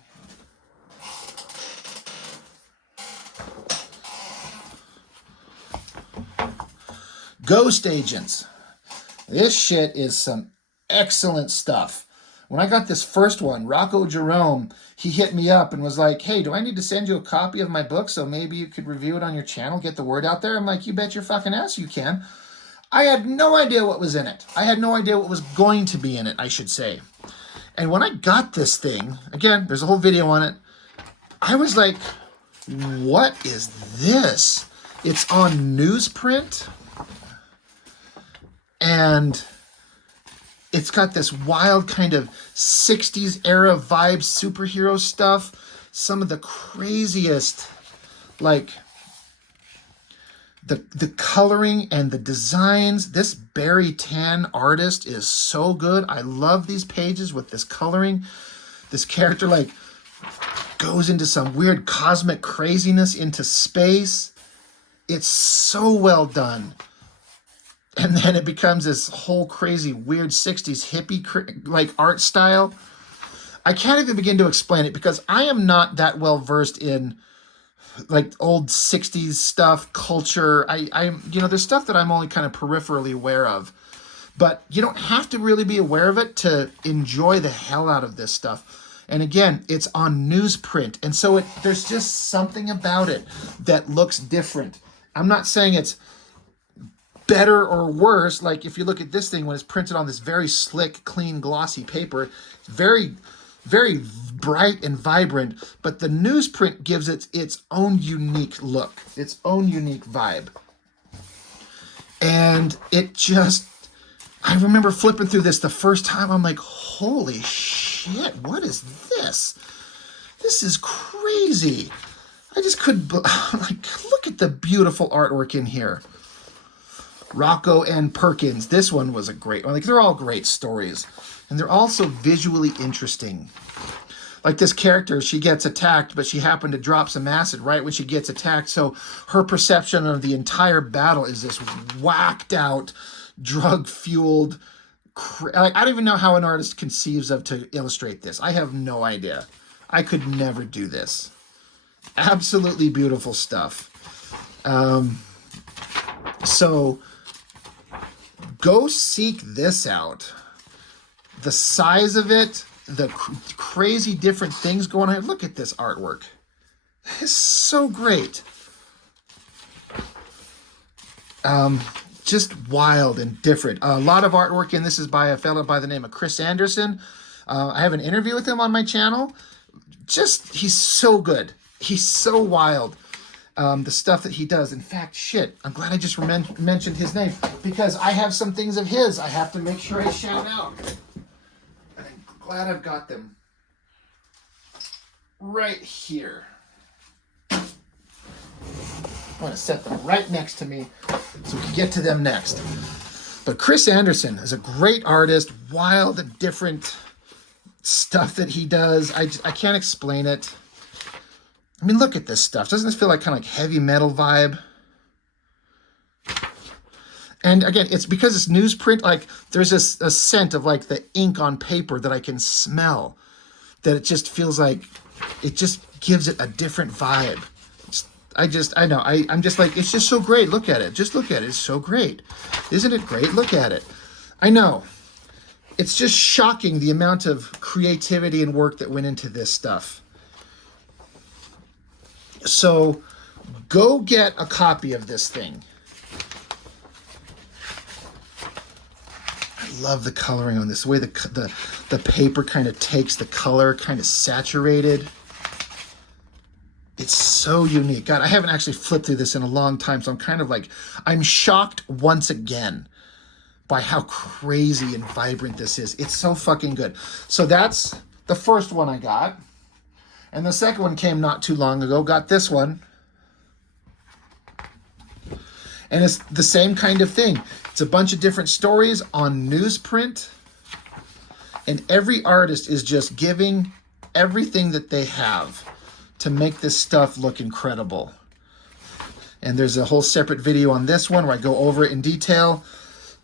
Ghost Agents. This shit is some excellent stuff. When I got this first one, Rocco Jerome, he hit me up and was like, hey, do I need to send you a copy of my book so maybe you could review it on your channel, get the word out there? I'm like, you bet your fucking ass you can. I had no idea what was in it. I had no idea what was going to be in it, I should say. And when I got this thing, again, there's a whole video on it, I was like, what is this? It's on newsprint, and it's got this wild kind of 60s era vibe superhero stuff. Some of the craziest, like, the coloring and the designs. This Barry Tan artist is so good. I love these pages with this coloring. This character, like, goes into some weird cosmic craziness into space. It's so well done. And then it becomes this whole crazy weird 60s hippie like art style. I can't even begin to explain it because I am not that well versed in like old 60s stuff, culture. I'm there's stuff that I'm only kind of peripherally aware of. But you don't have to really be aware of it to enjoy the hell out of this stuff. And again, it's on newsprint. And so there's just something about it that looks different. I'm not saying it's better or worse. Like if you look at this thing when it's printed on this very slick, clean, glossy paper, it's very, very bright and vibrant, but the newsprint gives it its own unique look, its own unique vibe. And it just, I remember flipping through this the first time. I'm like, holy shit, what is this? This is crazy. I just couldn't, like, look at the beautiful artwork in here. Rocco and Perkins. This one was a great one. Like, they're all great stories. And they're also visually interesting. Like this character, she gets attacked, but she happened to drop some acid right when she gets attacked. So her perception of the entire battle is this whacked out, drug-fueled... Like, I don't even know how an artist conceives of to illustrate this. I have no idea. I could never do this. Absolutely beautiful stuff. So go seek this out. The size of it, the crazy different things going on. Look at this artwork. It's so great. Just wild and different. A lot of artwork, and this is by a fellow by the name of Chris Anderson. I have an interview with him on my channel. He's so good. He's so wild. The stuff that he does. In fact, shit, I'm glad I just mentioned his name because I have some things of his I have to make sure I shout out. I'm glad I've got them right here. I'm going to set them right next to me so we can get to them next. But Chris Anderson is a great artist, wild and different stuff that he does. I can't explain it. I mean, look at this stuff. Doesn't this feel like kind of like heavy metal vibe? And again, it's because it's newsprint. Like there's a scent of like the ink on paper that I can smell. That it just feels like it just gives it a different vibe. I know. I'm just like, it's just so great. Look at it. Just look at it. It's so great. Isn't it great? Look at it. I know. It's just shocking the amount of creativity and work that went into this stuff. So go get a copy of this thing. I love the coloring on this. The way the paper kind of takes the color, kind of saturated. It's so unique. God, I haven't actually flipped through this in a long time, so I'm kind of like, I'm shocked once again by how crazy and vibrant this is. It's so fucking good. So that's the first one I got. And the second one came not too long ago. Got this one. And it's the same kind of thing. It's a bunch of different stories on newsprint. And every artist is just giving everything that they have to make this stuff look incredible. And there's a whole separate video on this one where I go over it in detail,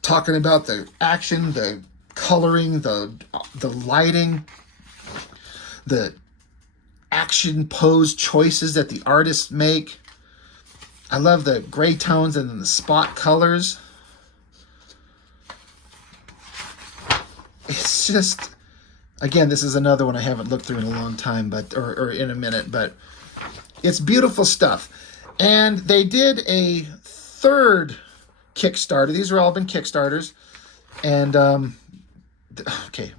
talking about the action, the coloring, the lighting, the action pose choices that the artists make. I love the gray tones and then the spot colors. It's just, Again, this is another one I haven't looked through in a long time, but or in a minute, but it's beautiful stuff. And they did a third Kickstarter. These are all been Kickstarters. And, okay.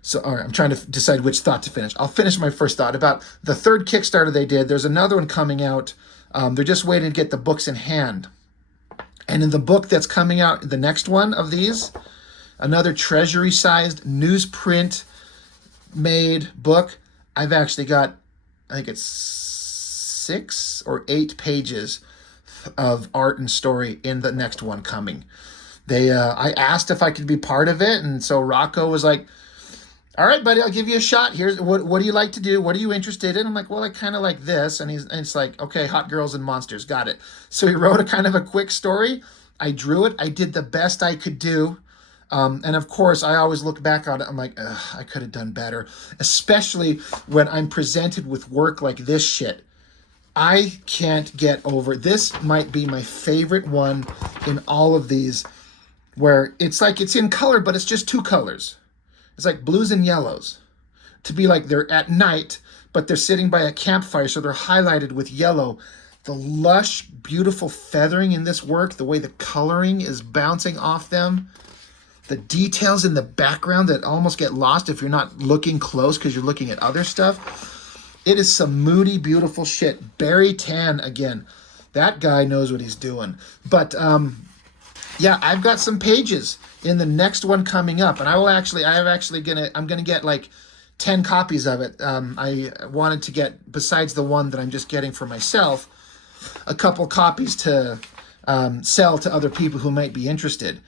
So, all right, I'm trying to decide which thought to finish. I'll finish my first thought about the third Kickstarter they did. There's another one coming out. They're just waiting to get the books in hand. And in the book that's coming out, the next one of these, another treasury-sized newsprint made book, I've actually got, I think it's 6 or 8 pages of art and story in the next one coming. I asked if I could be part of it, and so Rocco was like, all right, buddy, I'll give you a shot. Here's what do you like to do? What are you interested in? I'm like, well, I kind of like this. And it's like, okay, hot girls and monsters. Got it. So he wrote a kind of a quick story. I drew it. I did the best I could do. And of course, I always look back on it. I'm like, I could have done better, especially when I'm presented with work like this shit. I can't get over. This might be my favorite one in all of these, where it's like it's in color, but it's just 2 colors. It's like blues and yellows. To be like they're at night, but they're sitting by a campfire, so they're highlighted with yellow. The lush, beautiful feathering in this work, the way the coloring is bouncing off them, the details in the background that almost get lost if you're not looking close because you're looking at other stuff. It is some moody, beautiful shit. Barry Tan, again, that guy knows what he's doing. But yeah, I've got some pages in the next one coming up, and I'm gonna get like 10 copies of it. I wanted to get, besides the one that I'm just getting for myself, a couple copies to sell to other people who might be interested.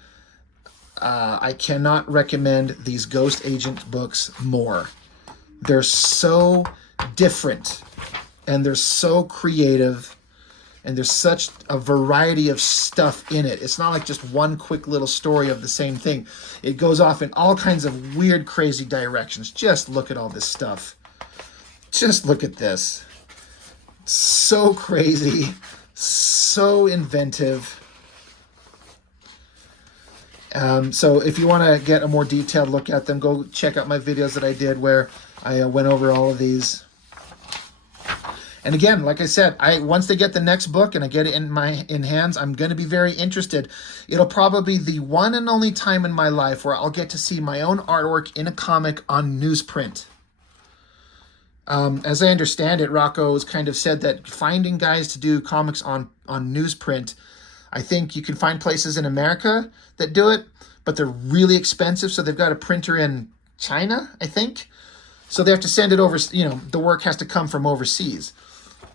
I cannot recommend these Ghost Agent books more. They're so different, and they're so creative, and there's such a variety of stuff in it. It's not like just one quick little story of the same thing. It goes off in all kinds of weird, crazy directions. Just look at all this stuff. Just look at this. So crazy, so inventive. So if you want to get a more detailed look at them, go check out my videos that I did where I went over all of these. And again, like I said, once they get the next book and I get it in hands, I'm going to be very interested. It'll probably be the one and only time in my life where I'll get to see my own artwork in a comic on newsprint. As I understand it, Rocco has kind of said that finding guys to do comics on newsprint, I think you can find places in America that do it, but they're really expensive, so they've got a printer in China, I think. So they have to send it over, the work has to come from overseas.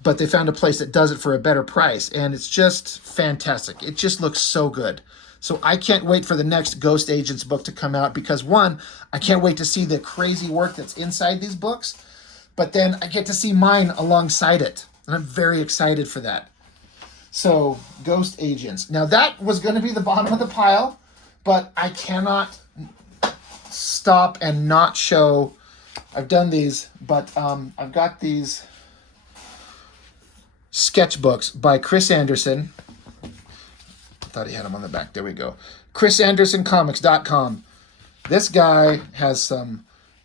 But they found a place that does it for a better price, and it's just fantastic. It just looks so good. So I can't wait for the next Ghost Agents book to come out because, one, I can't wait to see the crazy work that's inside these books, but then I get to see mine alongside it, and I'm very excited for that. So, Ghost Agents. Now, that was going to be the bottom of the pile, but I cannot stop and not show. I've done these, but I've got these sketchbooks by Chris Anderson. I thought he had them on the back. There we go. ChrisAndersonComics.com. This guy has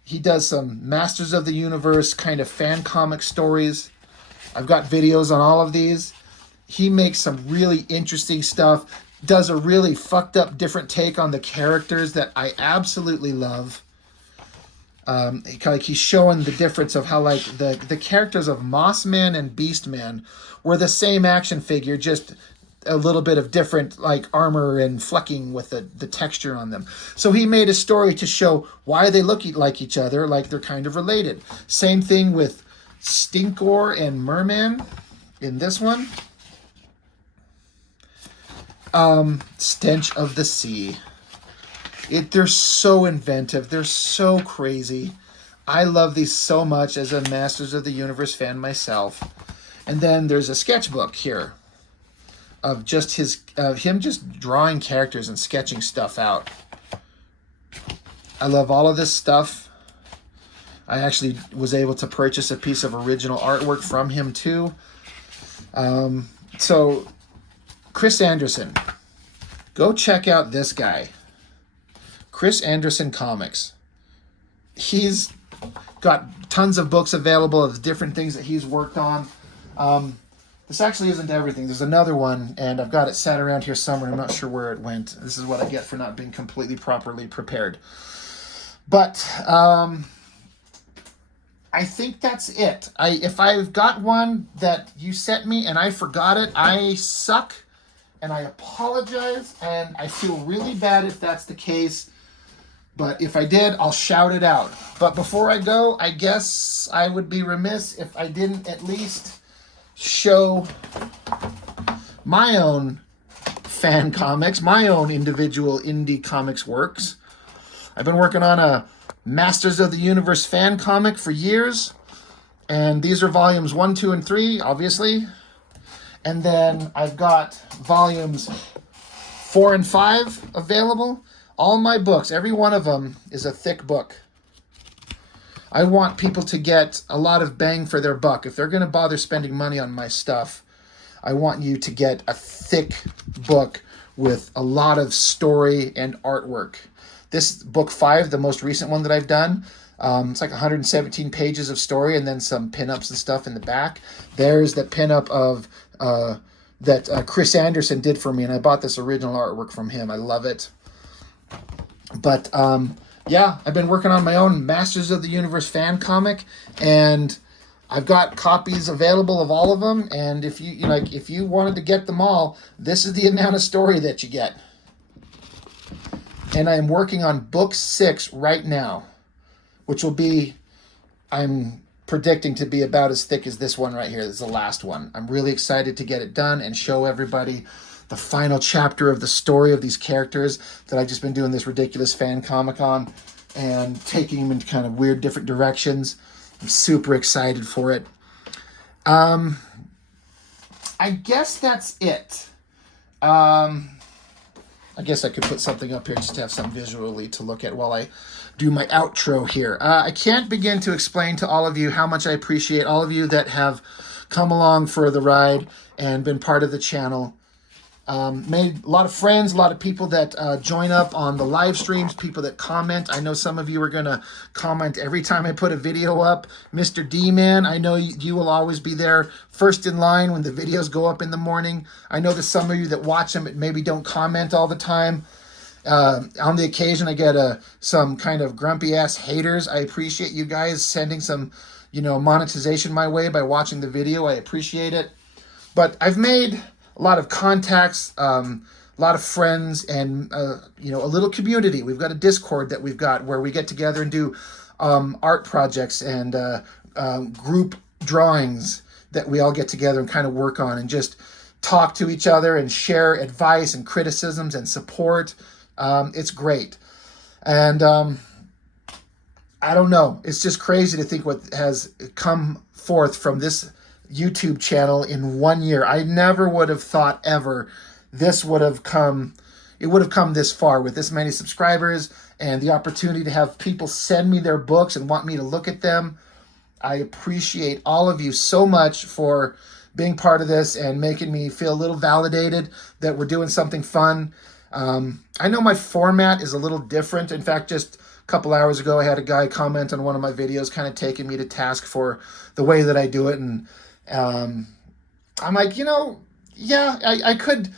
he does some Masters of the Universe kind of fan comic stories. I've got videos on all of these. He makes some really interesting stuff, does a really fucked up different take on the characters that I absolutely love. Like he's showing the difference of how like the characters of Mossman and Beastman were the same action figure, just a little bit of different like armor and flecking with the texture on them. So he made a story to show why they look like each other, like they're kind of related. Same thing with Stinkor and Merman in this one. Stench of the Sea. They're so inventive. They're so crazy. I love these so much as a Masters of the Universe fan myself. And then there's a sketchbook here of just him just drawing characters and sketching stuff out. I love all of this stuff. I actually was able to purchase a piece of original artwork from him too. So Chris Anderson, go check out this guy. Chris Anderson Comics. he's got tons of books available of different things that he's worked on. This actually isn't everything. There's another one, and I've got it sat around here somewhere. I'm not sure where it went. This is what I get for not being completely properly prepared. But I think that's it. If I've got one that you sent me and I forgot it, I suck, and I apologize, and I feel really bad if that's the case. But if I did, I'll shout it out. But before I go, I guess I would be remiss if I didn't at least show my own fan comics, my own individual indie comics works. I've been working on a Masters of the Universe fan comic for years, and these are volumes 1, 2, and 3, obviously. And then I've got volumes 4 and 5 available. All my books, every one of them is a thick book. I want people to get a lot of bang for their buck. If they're going to bother spending money on my stuff, I want you to get a thick book with a lot of story and artwork. This book 5, the most recent one that I've done, it's like 117 pages of story and then some pinups and stuff in the back. There's the pinup of that Chris Anderson did for me, and I bought this original artwork from him. I love it. But yeah, I've been working on my own Masters of the Universe fan comic, and I've got copies available of all of them. And if if you wanted to get them all, this is the amount of story that you get. And I am working on book 6 right now, which will be, I'm predicting to be about as thick as this one right here. This is the last one. I'm really excited to get it done and show everybody the final chapter of the story of these characters that I've just been doing this ridiculous fan comic on and taking them into kind of weird different directions. I'm super excited for it. I guess that's it. I guess I could put something up here just to have something visually to look at while I do my outro here. I can't begin to explain to all of you how much I appreciate all of you that have come along for the ride and been part of the channel. Made a lot of friends, a lot of people that join up on the live streams, people that comment. I know some of you are going to comment every time I put a video up. Mr. D-Man, I know you will always be there first in line when the videos go up in the morning. I know that some of you that watch them maybe don't comment all the time. On the occasion, I get some kind of grumpy-ass haters. I appreciate you guys sending some, monetization my way by watching the video. I appreciate it. But I've made a lot of contacts, a lot of friends, and a little community. We've got a Discord that we've got where we get together and do art projects and group drawings that we all get together and kind of work on and just talk to each other and share advice and criticisms and support. It's great. And I don't know. It's just crazy to think what has come forth from this YouTube channel in 1 year. I never would have thought ever this would have come, it would have come this far with this many subscribers and the opportunity to have people send me their books and want me to look at them. I appreciate all of you so much for being part of this and making me feel a little validated that we're doing something fun. I know my format is a little different. In fact, just a couple hours ago, I had a guy comment on one of my videos kind of taking me to task for the way that I do it. And I'm like, yeah, I could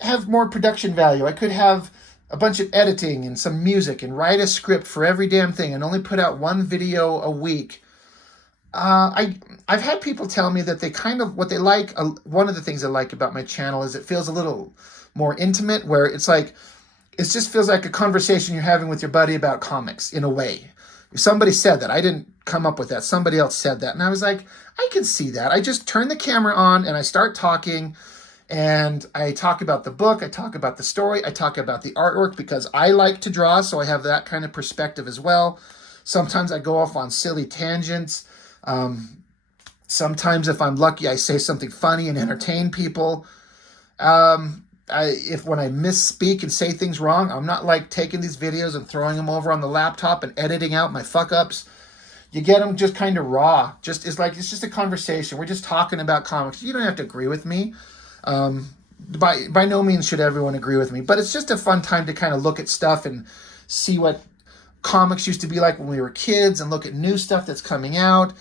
have more production value. I could have a bunch of editing and some music and write a script for every damn thing and only put out one video a week. I've had people tell me that they kind of, what they like, one of the things I like about my channel is it feels a little more intimate, where it's like, it just feels like a conversation you're having with your buddy about comics in a way. Somebody said that. I didn't come up with that. Somebody else said that. And I was like, I can see that. I just turn the camera on and I start talking, and I talk about the book. I talk about the story. I talk about the artwork because I like to draw, so I have that kind of perspective as well. Sometimes I go off on silly tangents. Sometimes if I'm lucky, I say something funny and entertain people. When I misspeak and say things wrong, I'm not like taking these videos and throwing them over on the laptop and editing out my fuck ups. You get them just kind of raw. It's just a conversation. We're just talking about comics. You don't have to agree with me. By no means should everyone agree with me, but it's just a fun time to kind of look at stuff and see what comics used to be like when we were kids and look at new stuff that's coming out.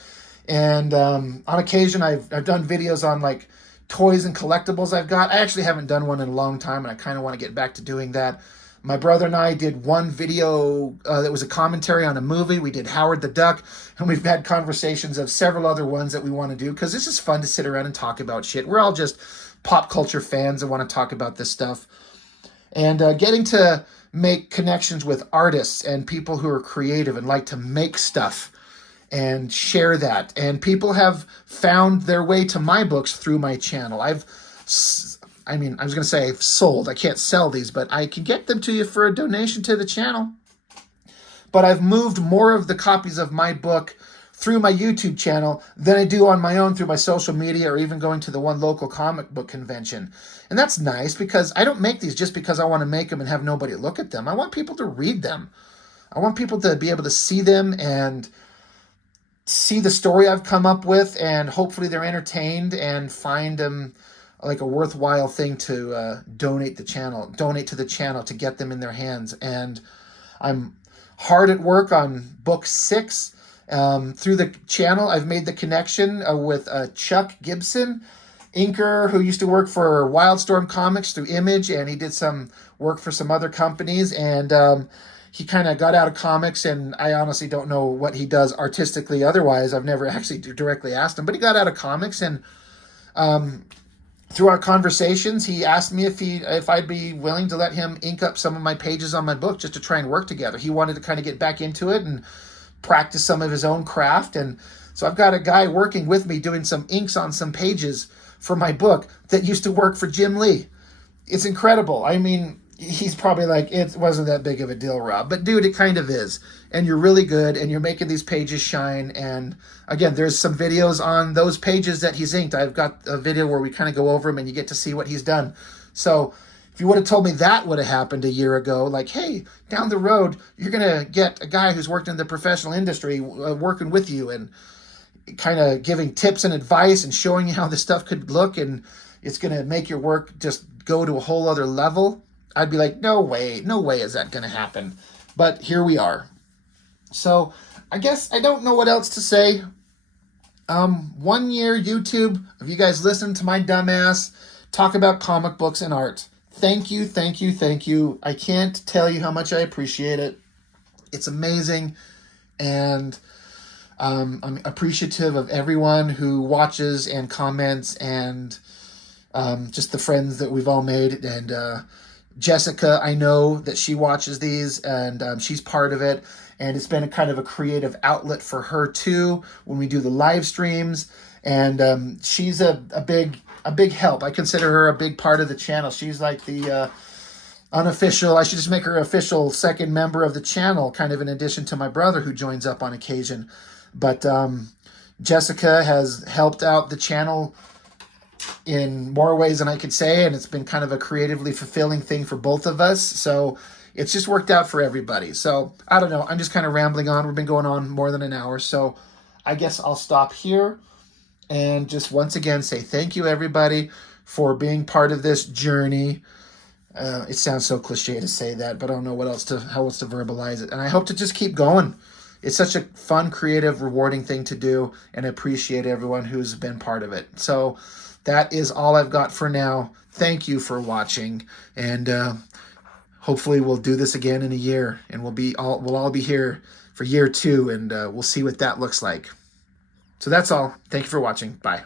And on occasion, I've done videos on like toys and collectibles I've got. I actually haven't done one in a long time, and I kind of want to get back to doing that. My brother and I did one video that was a commentary on a movie. We did Howard the Duck, and we've had conversations of several other ones that we want to do because this is fun to sit around and talk about shit. We're all just pop culture fans and want to talk about this stuff. And getting to make connections with artists and people who are creative and like to make stuff and share that. And people have found their way to my books through my channel. I was going to say I've sold. I can't sell these, but I can get them to you for a donation to the channel. But I've moved more of the copies of my book through my YouTube channel than I do on my own through my social media or even going to the one local comic book convention. And that's nice because I don't make these just because I want to make them and have nobody look at them. I want people to read them. I want people to be able to see them and see the story I've come up with, and hopefully they're entertained and find them like a worthwhile thing to donate to the channel to get them in their hands. And I'm hard at work on book 6. Through the channel, I've made the connection with Chuck Gibson, inker who used to work for Wildstorm Comics through Image, and he did some work for some other companies, and he kind of got out of comics, and I honestly don't know what he does artistically otherwise. I've never actually directly asked him, but he got out of comics, and through our conversations, he asked me if I'd be willing to let him ink up some of my pages on my book just to try and work together. He wanted to kind of get back into it and practice some of his own craft, and so I've got a guy working with me doing some inks on some pages for my book that used to work for Jim Lee. It's incredible. I mean, he's probably like, it wasn't that big of a deal, Rob. But dude, it kind of is. And you're really good, and you're making these pages shine. And again, there's some videos on those pages that he's inked. I've got a video where we kind of go over them and you get to see what he's done. So if you would have told me that would have happened a year ago, like, hey, down the road, you're going to get a guy who's worked in the professional industry working with you and kind of giving tips and advice and showing you how this stuff could look, and it's going to make your work just go to a whole other level, I'd be like, no way is that going to happen. But here we are. So I guess I don't know what else to say. 1 year YouTube of you guys listening to my dumbass talk about comic books and art. Thank you, thank you, thank you. I can't tell you how much I appreciate it. It's amazing. And I'm appreciative of everyone who watches and comments, and just the friends that we've all made. And Jessica, I know that she watches these, and she's part of it. And it's been a kind of a creative outlet for her too when we do the live streams. And she's a big help. I consider her a big part of the channel. She's like the unofficial, I should just make her official second member of the channel, kind of in addition to my brother who joins up on occasion. But Jessica has helped out the channel in more ways than I could say, and it's been kind of a creatively fulfilling thing for both of us. So it's just worked out for everybody. So I don't know. I'm just kind of rambling on. We've been going on more than an hour. So I guess I'll stop here and just once again say thank you, everybody, for being part of this journey. It sounds so cliche to say that, but I don't know how else to verbalize it. And I hope to just keep going. It's such a fun, creative, rewarding thing to do, and I appreciate everyone who's been part of it. So that is all I've got for now. Thank you for watching, and hopefully we'll do this again in a year, and we'll all be here for year 2, and we'll see what that looks like. So that's all. Thank you for watching. Bye.